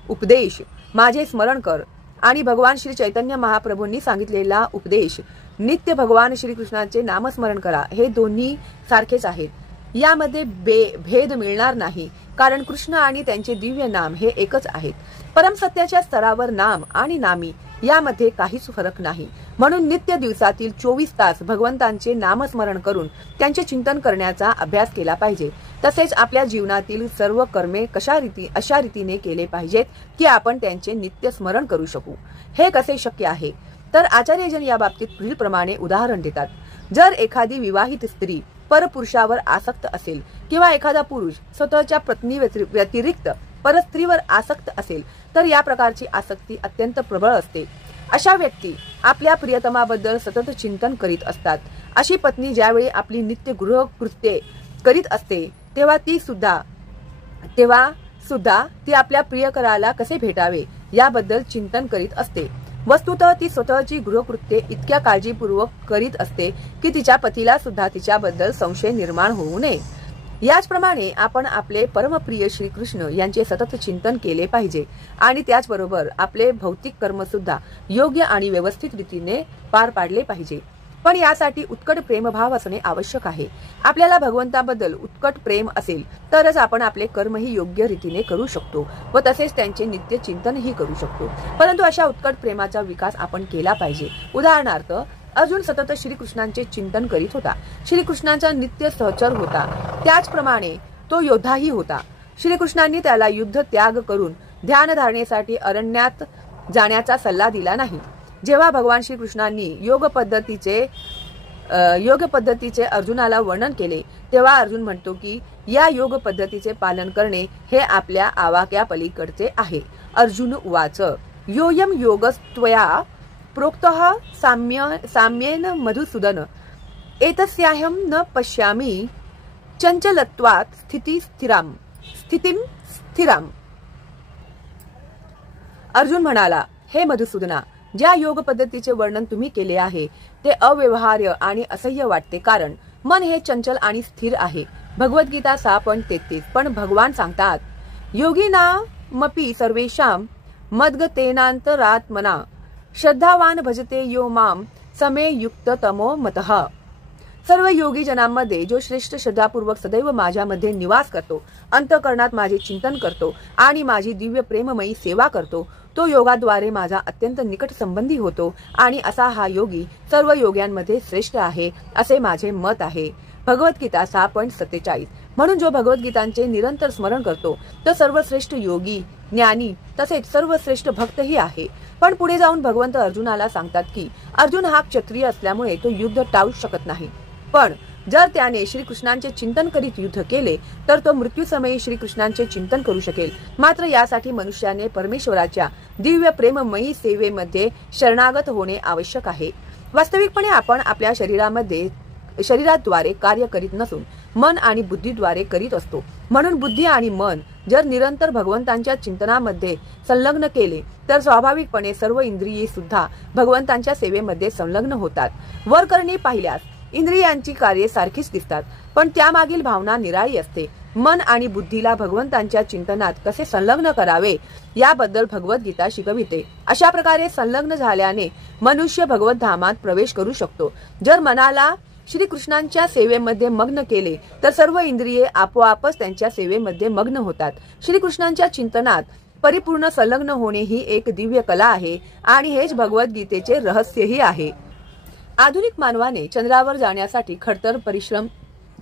उपदेश माझे स्मरण कर आणि भगवान श्री चैतन्य महाप्रभूंनी सांगितलेला उपदेश नित्य भगवान श्रीकृष्णांचे नामस्मरण करा हे दोन्ही सारखेच आहेत. यामध्ये भेद मिळणार नाही, कारण कृष्ण आणि त्यांचे दिव्य नाम हे एकच आहेत. परमसत्याच्या स्तरावर नाम आणि नामी यामध्ये काहीच फरक नाही. म्हणून नित्य दिवसातील 24 तास भगवंतांचे नामस्मरण करून त्यांचे चिंतन करण्याचा अभ्यास केला पाहिजे. तसेच आपल्या जीवनातील सर्व कर्मे अशा रीतीने केले पाहिजेत की आपण त्यांचे नित्य स्मरण करू शकू. हे कसे शक्य आहे तर आचार्यजन या बाबतीत पुढीलप्रमाणे उदाहरण देतात. जर एखादी विवाहित स्त्री परपुरुषावर आसक्त असेल किंवा एखादा पुरुष स्वतःच्या पत्नी व्यतिरिक्त परस्त्रीवर आसक्त असेल तर या प्रकारची आसक्ती अत्यंत प्रबळ असते. अशा व्यक्ती आपल्या प्रियतमाबद्दल सतत चिंतन करीत असतात. अशी पत्नी ज्यावेळी आपली नित्य गृहकृत्ये करीत असते तेव्हा सुद्धा ती आपल्या प्रियकराला कसे भेटावे याबद्दल चिंतन करीत असते. वस्तुतः ती स्वतःची गृहकृत्ये इतक्या काळजीपूर्वक करीत असते की तिच्या पतीला सुद्धा तिच्याबद्दल संशय निर्माण होऊ नये. याचप्रमाणे आपण आपले परमप्रिय श्रीकृष्ण यांचे सतत चिंतन केले पाहिजे आणि त्याचबरोबर आपले भौतिक कर्म सुद्धा योग्य आणि व्यवस्थित रीतीने पार पाडले पाहिजे. पण यासाठी उत्कट प्रेमभाव असणे आवश्यक आहे. आपल्याला भगवंताबद्दल उत्कट प्रेम असेल तरच आपण आपले कर्मही योग्य रीतीने करू शकतो व तसेच त्यांचे नित्य चिंतनही करू शकतो. परंतु अशा उत्कट प्रेमाचा विकास आपण केला पाहिजे. उदाहरणार्थ अर्जुन सतत श्रीकृष्णांचे चिंतन करीत होता. श्रीकृष्णांचा नित्य सहचर होता. त्याचप्रमाणे तो योद्धाही होता. श्रीकृष्णांनी त्याला युद्ध त्याग करून ध्यान धारणेसाठी अरण्यात जाण्याचा सल्ला दिला नाही. जेव्हा भगवान श्रीकृष्णांनी योग पद्धतीचे अर्जुनाला वर्णन केले तेव्हा अर्जुन म्हणतो की या योग पद्धतीचे पालन करणे हे आपल्या आवाक्या पलीकडचे आहे. अर्जुन उवाच योयम योगस्त्वया प्रोक्तः साम्येन मधुसूदन एतस्याहं न पश्यामि चंचलत्वात् स्थितिं स्थिराम. अर्जुन म्हणाला, हे मधुसूदना, ज्या योग पद्धतीचे वर्णन तुम्ही केले आहे ते अव्यवहार्य आणि असह्य वाटते, कारण मन हे चंचल आणि स्थिर आहे. भगवद्गीता 6.33. पण भगवान सांगतात योगिनामपि सर्वेषां मद्गतेनांतरात्मना श्रद्धावान भजते यो माम समे युक्त तमो मतः। सर्व योगी जनांमध्ये जो श्रेष्ठ श्रद्धापूर्वक सदैव माझ्यामध्ये निवास करतो, अंतःकरणात माझे चिंतन करतो आणि माझी दिव्य प्रेममयी सेवा करतो, तो योगाद्वारे माझा अत्यंत निकट संबंधी होतो आणि असा हा योगी सर्व योग्यांमध्ये श्रेष्ठ आहे असे माझे मत आहे। भगवद्गीता 6.47। म्हणून जो भगवद्गीतांचे निरंतर स्मरण करतो तो सर्वश्रेष्ठ योगी, ज्ञानी तसेच सर्वश्रेष्ठ भक्तही आहे। पण पुढे जाऊन भगवंत अर्जुनाला सांगतात की अर्जुन हा क्षत्रिय असल्यामुळे तो युद्ध टाळू शकत नाही, पण जर त्याने श्रीकृष्णांचे चिंतन करीत युद्ध केले तर तो मृत्यूसमयी श्रीकृष्णांचे चिंतन करू शकेल। मात्र यासाठी मनुष्याने परमेश्वराच्या दिव्य प्रेममयी सेवेमध्ये शरणागत होणे आवश्यक आहे। वास्तविकपणे आपण आपल्या शरीराद्वारे कार्य करीत नसून मन आणि बुद्धीद्वारे करीत असतो। म्हणून बुद्धी आणि मन जर निरंतर भगवंतांच्या चिंतनामध्ये संलग्न केले तर स्वाभाविकपणे सर्व इंद्रिये सुद्धा भगवंतांच्या सेवेमध्ये संलग्न होतात। वरकरणी पाहिल्यास इंद्रियांची कार्ये सारखीच दिसतात, पण त्यामागील भावना निराळी असते। मन आणि बुद्धीला भगवंतांच्या चिंतनात कसे संलग्न करावे याबद्दल भगवद्गीता शिकविते। अशा प्रकारे संलग्न झाल्याने मनुष्य भगवत धामात प्रवेश करू शकतो। जर मनाला श्रीकृष्णांच्या सेवेमध्ये मग्न केले तर सर्व इंद्रिये आपोआपच त्यांच्या सेवेमध्ये मग्न होतात। श्रीकृष्णांच्या चिंतनात परिपूर्ण संलग्न होणे ही एक दिव्य कला आहे आणि हेच भगवद्गीतेचे रहस्यही आहे। आधुनिक मानवाने चंद्रावर जाण्यासाठी खडतर परिश्रम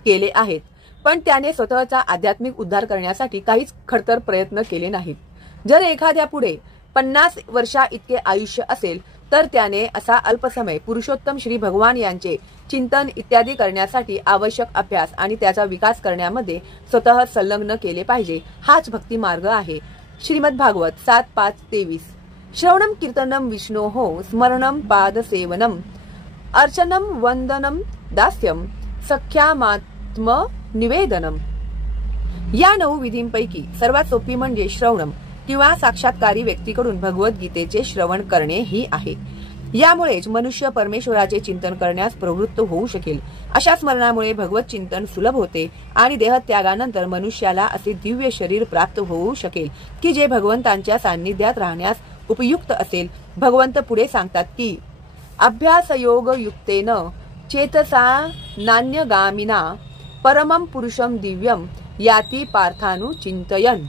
केले आहेत, पण त्याने स्वतःचा आध्यात्मिक उद्धार करण्यासाठी काहीच खडतर प्रयत्न केले नाहीत। जर एखाद्या पुढे 50 वर्षा इतके आयुष्य असेल तर त्याने असा अल्पसमय पुरुषोत्तम श्री भगवान यांचे चिंतन इत्यादी करण्यासाठी आवश्यक अभ्यास आणि त्याचा विकास करण्यामध्ये स्वतः संलग्न केले पाहिजे। हाच भक्ती मार्ग आहे। श्रीमद भागवत 7.5-23। श्रवणम कीर्तनम विष्णोः स्मरणम पादसेवनम अर्चनम वंदनम दास्यम सख्यामात्म निवेदनम। या 9 विधींपैकी सर्वात सोपी म्हणजे श्रवणम किंवा साक्षात्कारी व्यक्तीकडून भगवद्गीतेचे श्रवण करणे ही आहे। यामुळेच मनुष्य परमेश्वराचे चिंतन करण्यास प्रवृत्त होऊ शकेल। अशा स्मरणामुळे भगवत चिंतन सुलभ होते आणि देहत्यागानंतर मनुष्याला असे दिव्य शरीर प्राप्त होऊ शकेल की जे भगवंतांच्या सान्निध्यात राहण्यास उपयुक्त असेल। भगवंत पुढे सांगतात की अभ्यासयोग युक्तेन चेतसा नान्यगामिना परमं पुरुषम दिव्यम याति पार्थानु चिंतयन।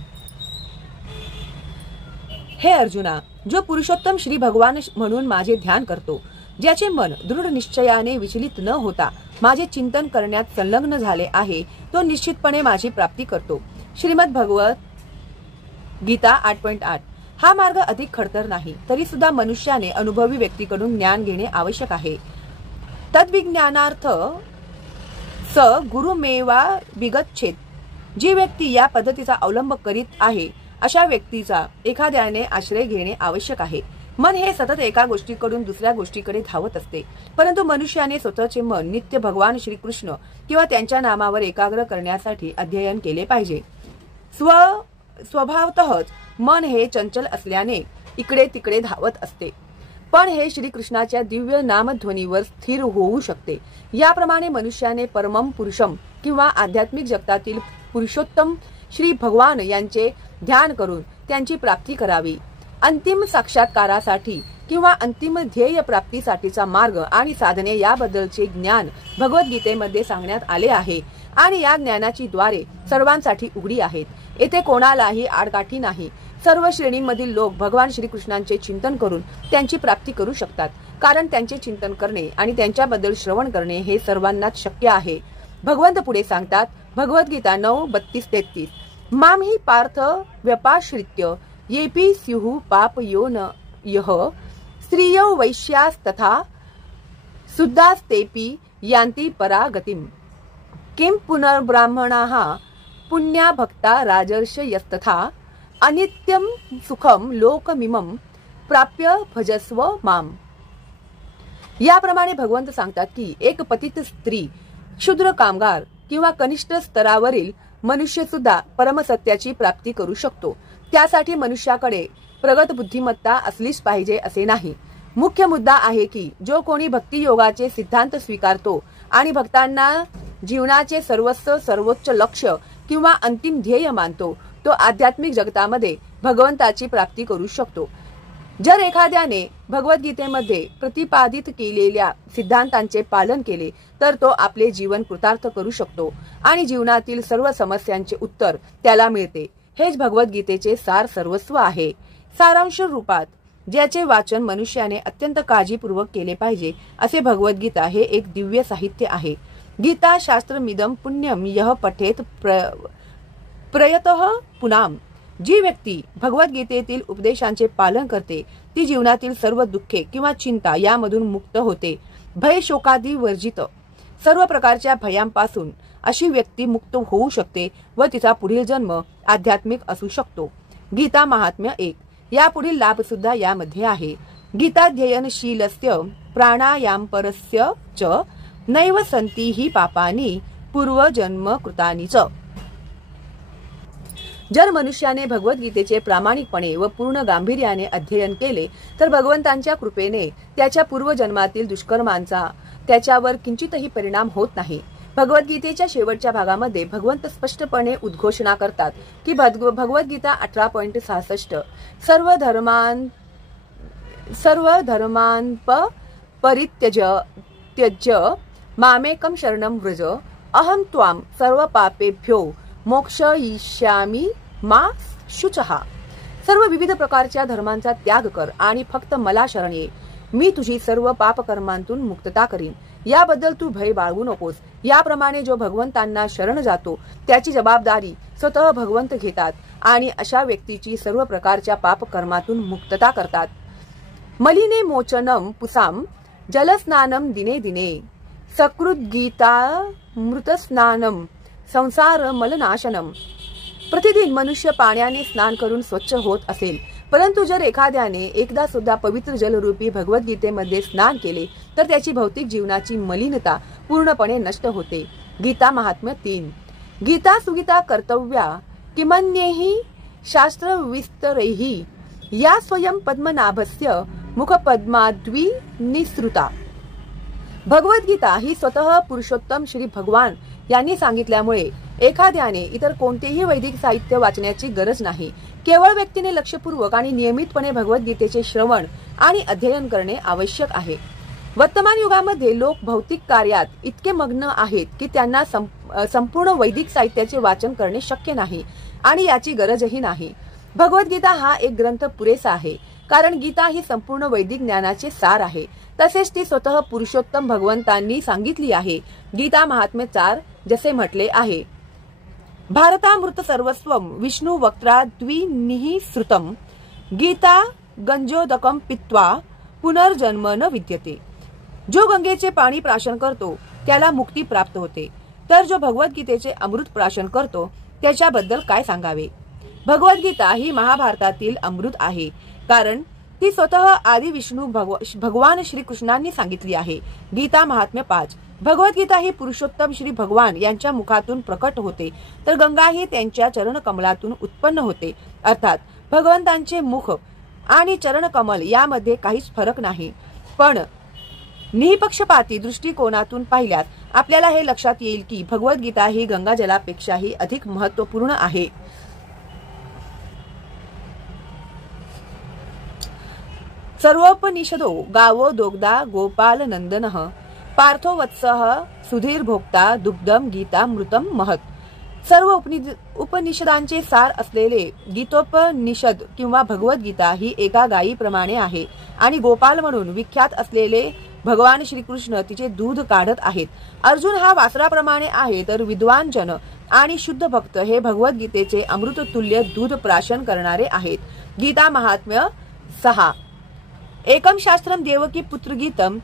हे अर्जुना, जो पुरुषोत्तम श्री भगवान म्हणून माझे ध्यान करतो, ज्याचे मन दृढ निश्चयाने विचलित न होता माझे चिंतन करण्यात संलग्न झाले आहे, तो निश्चितपणे माझी प्राप्ती करतो। श्रीमद भगवत गीता 8.8। हा मार्ग अधिक खडतर नाही, तरी सुद्धा मनुष्याने अनुभवी व्यक्तीकडून ज्ञान घेणे आवश्यक आहे। तद्विज्ञानार्थ स गुरुमेवा विगच्छेत। जी व्यक्ती या पद्धतीचा अवलंब करीत आहे अशा व्यक्तीचा एखाद्याने आश्रय घेणे आवश्यक आहे। मन हे सतत एका गोष्टीकडून दुसऱ्या गोष्टीकडे धावत असते, परंतु मनुष्याने स्वतःचे मन नित्य भगवान श्रीकृष्ण किंवा त्यांच्या नामावर एकाग्र करण्यासाठी अध्ययन केले पाहिजे। स्वभावतःच मन हे चंचल असल्याने इकडे तिकडे धावत असते, पण हे श्रीकृष्णाच्या दिव्य नामध्वनीवर स्थिर होऊ शकते। याप्रमाणे मनुष्याने परमम पुरुषम किंवा आध्यात्मिक जगतातील पुरुषोत्तम श्री भगवान यांचे ध्यान करून त्यांची प्राप्ती करावी। अंतिम साक्षात्कारासाठी किंवा अंतिम ध्येय प्राप्तीसाठीचा मार्ग आणि साधने याबद्दलचे ज्ञान भगवद्गीतेमध्ये सांगण्यात आले आहे आणि या ज्ञानाची द्वारे सर्वांसाठी उघडी आहेत। येथे कोणालाही आडकाठी नाही। सर्व श्रेणीमधील लोक भगवान श्रीकृष्णांचे चिंतन करून त्यांची प्राप्ती करू शकतात, कारण त्यांचे चिंतन करणे आणि त्यांच्याबद्दल श्रवण करणे हे सर्वांनाच शक्य आहे। भगवंत पुढे सांगतात भगवद्गीता 9:32-33। माम ही पार्थ व्यपाश्रित्य येपि स्युः पापयोनयः स्त्रियो वैश्यास्तथा शुद्धास्तेपि यान्ति परागतिम्। किं पुनर्ब्राह्मणाः पुण्या भक्ता राजर्षयस्तथा अनित्यं सुखम लोकमिमं प्राप्य भजस्व माम। याप्रमाणे भगवंत सांगतात की एक पतित स्त्री, क्षुद्र कामगार किंवा कनिष्ठ स्तरावरील मनुष्य सुद्धा परमसत्याची प्राप्ती करू शकतो। त्यासाठी मनुष्याकडे प्रगत बुद्धिमत्ता असलीच पाहिजे असे नाही। मुख्य मुद्दा आहे की जो कोणी भक्ती योगाचे सिद्धांत स्वीकारतो आणि भक्तांना जीवनाचे सर्वोच्च लक्ष्य किंवा अंतिम ध्येय मानतो, तो आध्यात्मिक जगतामध्ये भगवंताची प्राप्ती करू शकतो। जर एखाद्याने भगवद्गीतेमध्ये प्रतिपादित केलेल्या सिद्धांतांचे पालन केले तर तो आपले जीवन कृतार्थ करू शकतो आणि जीवनातील सर्व समस्यांचे उत्तर त्याला मिळते। हेच भगवद्गीतेचे सार सर्वस्व आहे। सारांश रूपात ज्याचे वाचन मनुष्याने अत्यंत काळजीपूर्वक केले पाहिजे असे भगवद्गीता हे एक दिव्य साहित्य आहे। गीता शास्त्रमिदं पुण्यम यः पठेत प्रयतः पुनाम। जी व्यक्ती भगवद्गीतेतील उपदेशांचे पालन करते ती जीवनातील सर्व दुःखे किंवा चिंता यामधून मुक्त होते। भय शोकादी वर्जित सर्व प्रकारच्या भयांपासून अशी व्यक्ती मुक्त होऊ शकते व तिचा पुढील जन्म आध्यात्मिक असू शकतो। गीता महात्म्य 1 यापुढील लाभ सुद्धा यामध्ये आहे। गीताध्ययनशीलस्य प्राणायामपरस्य च नैव संती ही पापानी पूर्वजन्म कृतानी च। जर मनुष्याने भगवद्गीतेचे प्रामाणिकपणे व पूर्ण गांभीर्याने अध्ययन केले तर भगवंतांच्या कृपेने त्याच्या पूर्वजन्मातील दुष्कर्मांचा त्याच्यावर किंचितही परिणाम होत नाही। भगवद्गीतेच्या शेवटच्या भागामध्ये भगवंत स्पष्टपणे उद्घोषणा करतात की भगवद्गीता 18.66 सर्व धर्मान् परित्यज्य मामेकं शरणं व्रज अहं त्वां सर्व पापेभ्यो मोक्षयिष्यामि मा शुचः। सर्व विविध प्रकारच्या धर्मांचा त्याग कर आणि फक्त मला शरण ये, मी तुझी सर्व पापकर्मांतून मुक्तता करीन। याबद्दल तू भय बाळगू नकोस। याप्रमाणे जो भगवंतांना शरण जातो त्याची जबाबदारी स्वतः भगवंत घेतात आणि अशा व्यक्तीची सर्व प्रकारच्या पापकर्मातून मुक्तता करतात। मलिने मोचनम पुसाम जलस्नानम दिने दिने सकृद्गीतामृतस्नानम संसार मलनाशनम। प्रतिदिन मनुष्य पाण्याने स्नान करून स्वच्छ होत असेल, परंतु जर एखाद्याने एकदा सुद्धा पवित्र जलरूपी भगवद्गीतेमध्ये स्नान केले तर त्याची भौतिक जीवनाची मलिनता पूर्णपणे नष्ट होते। गीता महात्म्य 3 गीता सुगीता कर्तव्या किमन्यैहि शास्त्र विस्तरैहि या स्वयं पद्मनाभस्य मुखपद्माद्वी निसृता। भगवद्गीता ही स्वतः पुरुषोत्तम श्री भगवान यांनी सांगितल्यामुळे एखाद्याने इतर कोणतेही वैदिक साहित्य वाचण्याची गरज नाही। केवळ व्यक्तीने लक्षपूर्वक आणि नियमितपणे भगवद्गीतेचे श्रवण आणि अध्ययन करणे आवश्यक आहे। वर्तमान युगामध्ये लोक भौतिक कार्यात इतके मग्न आहेत की त्यांना संपूर्ण वैदिक साहित्याचे वाचन करणे शक्य नाही आणि याची गरजही नाही। भगवद्गीता हा एक ग्रंथ पुरेसा आहे, कारण गीता ही संपूर्ण वैदिक ज्ञानाचे सार आहे। तसेच ती स्वतः पुरुषोत्तम भगवंतांनी सांगितली आहे। गीता महात्म्य 4 जसे म्हटले आहे, भारतामृत सर्वस्वम विष्णु वक्त्रा द्विनिःसृतम गीता गंजोदकम पित्वा पुनर्जन्म न विद्यते। जो गंगेचे पाणी प्राशन करतो त्याला मुक्ती प्राप्त होते, तर जो भगवद्गीतेचे अमृत प्राशन करतो त्याच्याबद्दल काय सांगावे। भगवद्गीता ही महाभारतातील अमृत आहे, कारण ती स्वतः आदि विष्णू भगवान श्री कृष्णांनी सांगितली आहे। गीता महात्म्य 5 भगवद्गीता ही पुरुषोत्तम श्री भगवान यांच्या मुखातून प्रकट होते, तर गंगा ही त्यांच्या चरणकमलातून उत्पन्न होते। अर्थात भगवंतांचे मुख आणि चरणकमल यामध्ये काहीच फरक नाही, पण निःपक्षपाती दृष्टिकोनातून पाहिल्यास आपल्याला हे लक्षात येईल की भगवद्गीता ही गंगाजलापेक्षाही अधिक महत्त्वपूर्ण आहे। सर्वोपनिषदो गावो दोग्धा गोपाल नंदनः पार्थो वत्सः सुधीर भोक्ता दुग्धम गीतामृतम महत्। सर्व उपनिषदांचे सार असलेले गीतोपनिषद किंवा भगवद्गीता ही एका गायीप्रमाणे आहे आणि गोपाल म्हणून विख्यात असलेले भगवान श्रीकृष्ण तिचे दूध काढत आहेत। अर्जुन हा वासराप्रमाणे आहे, तर विद्वान जन आणि शुद्ध भक्त हे भगवद्गीतेचे अमृततुल्य दूध प्राशन करणारे आहेत। गीता महात्म्य 6 एकम शास्त्रम देवकी पुत्र गीतम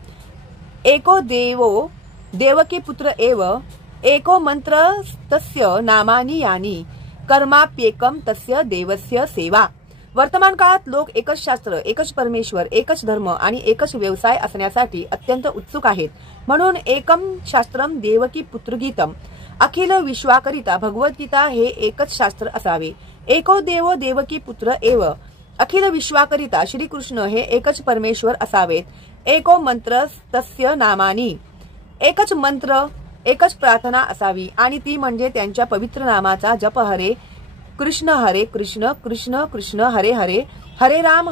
एको देवो देवकी पुत्र एव एको मंत्र तस्य नामानी यानी कर्माप्येकम तस्य देवस्य सेवा। वर्तमान काळात लोक एकच शास्त्र, एकच परमेश्वर, एकच धर्म आणि एकच व्यवसाय असण्यासाठी अत्यंत उत्सुक आहेत। म्हणून एकम शास्त्रम देवकी पुत्र गीतम अखिल विश्वाकरिता भगवद्गीता हे एकच शास्त्र असावे। एको देवो देवकी पुत्र एव अखिल विश्वाकरिता श्रीकृष्ण हे एकच परमेश्वर असावेत। एको मंत्र तस्य नामानी एकच मंत्र, एकच प्रार्थना असावी आणि ती म्हणजे त्यांच्या पवित्र नामाचा जप। हरे कृष्ण कृष्ण कृष्ण हरे हरे हरे राम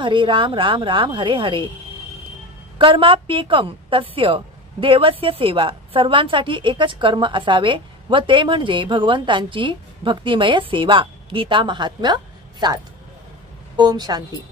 राम राम हरे हरे. कर्माप्येकम तस्य देवस्य सेवा. सर्वांसाठी एकच कर्म असावे व ते म्हणजे भगवंतांची भक्तिमय सेवा. गीता महात्म्य 7. ओम शांती.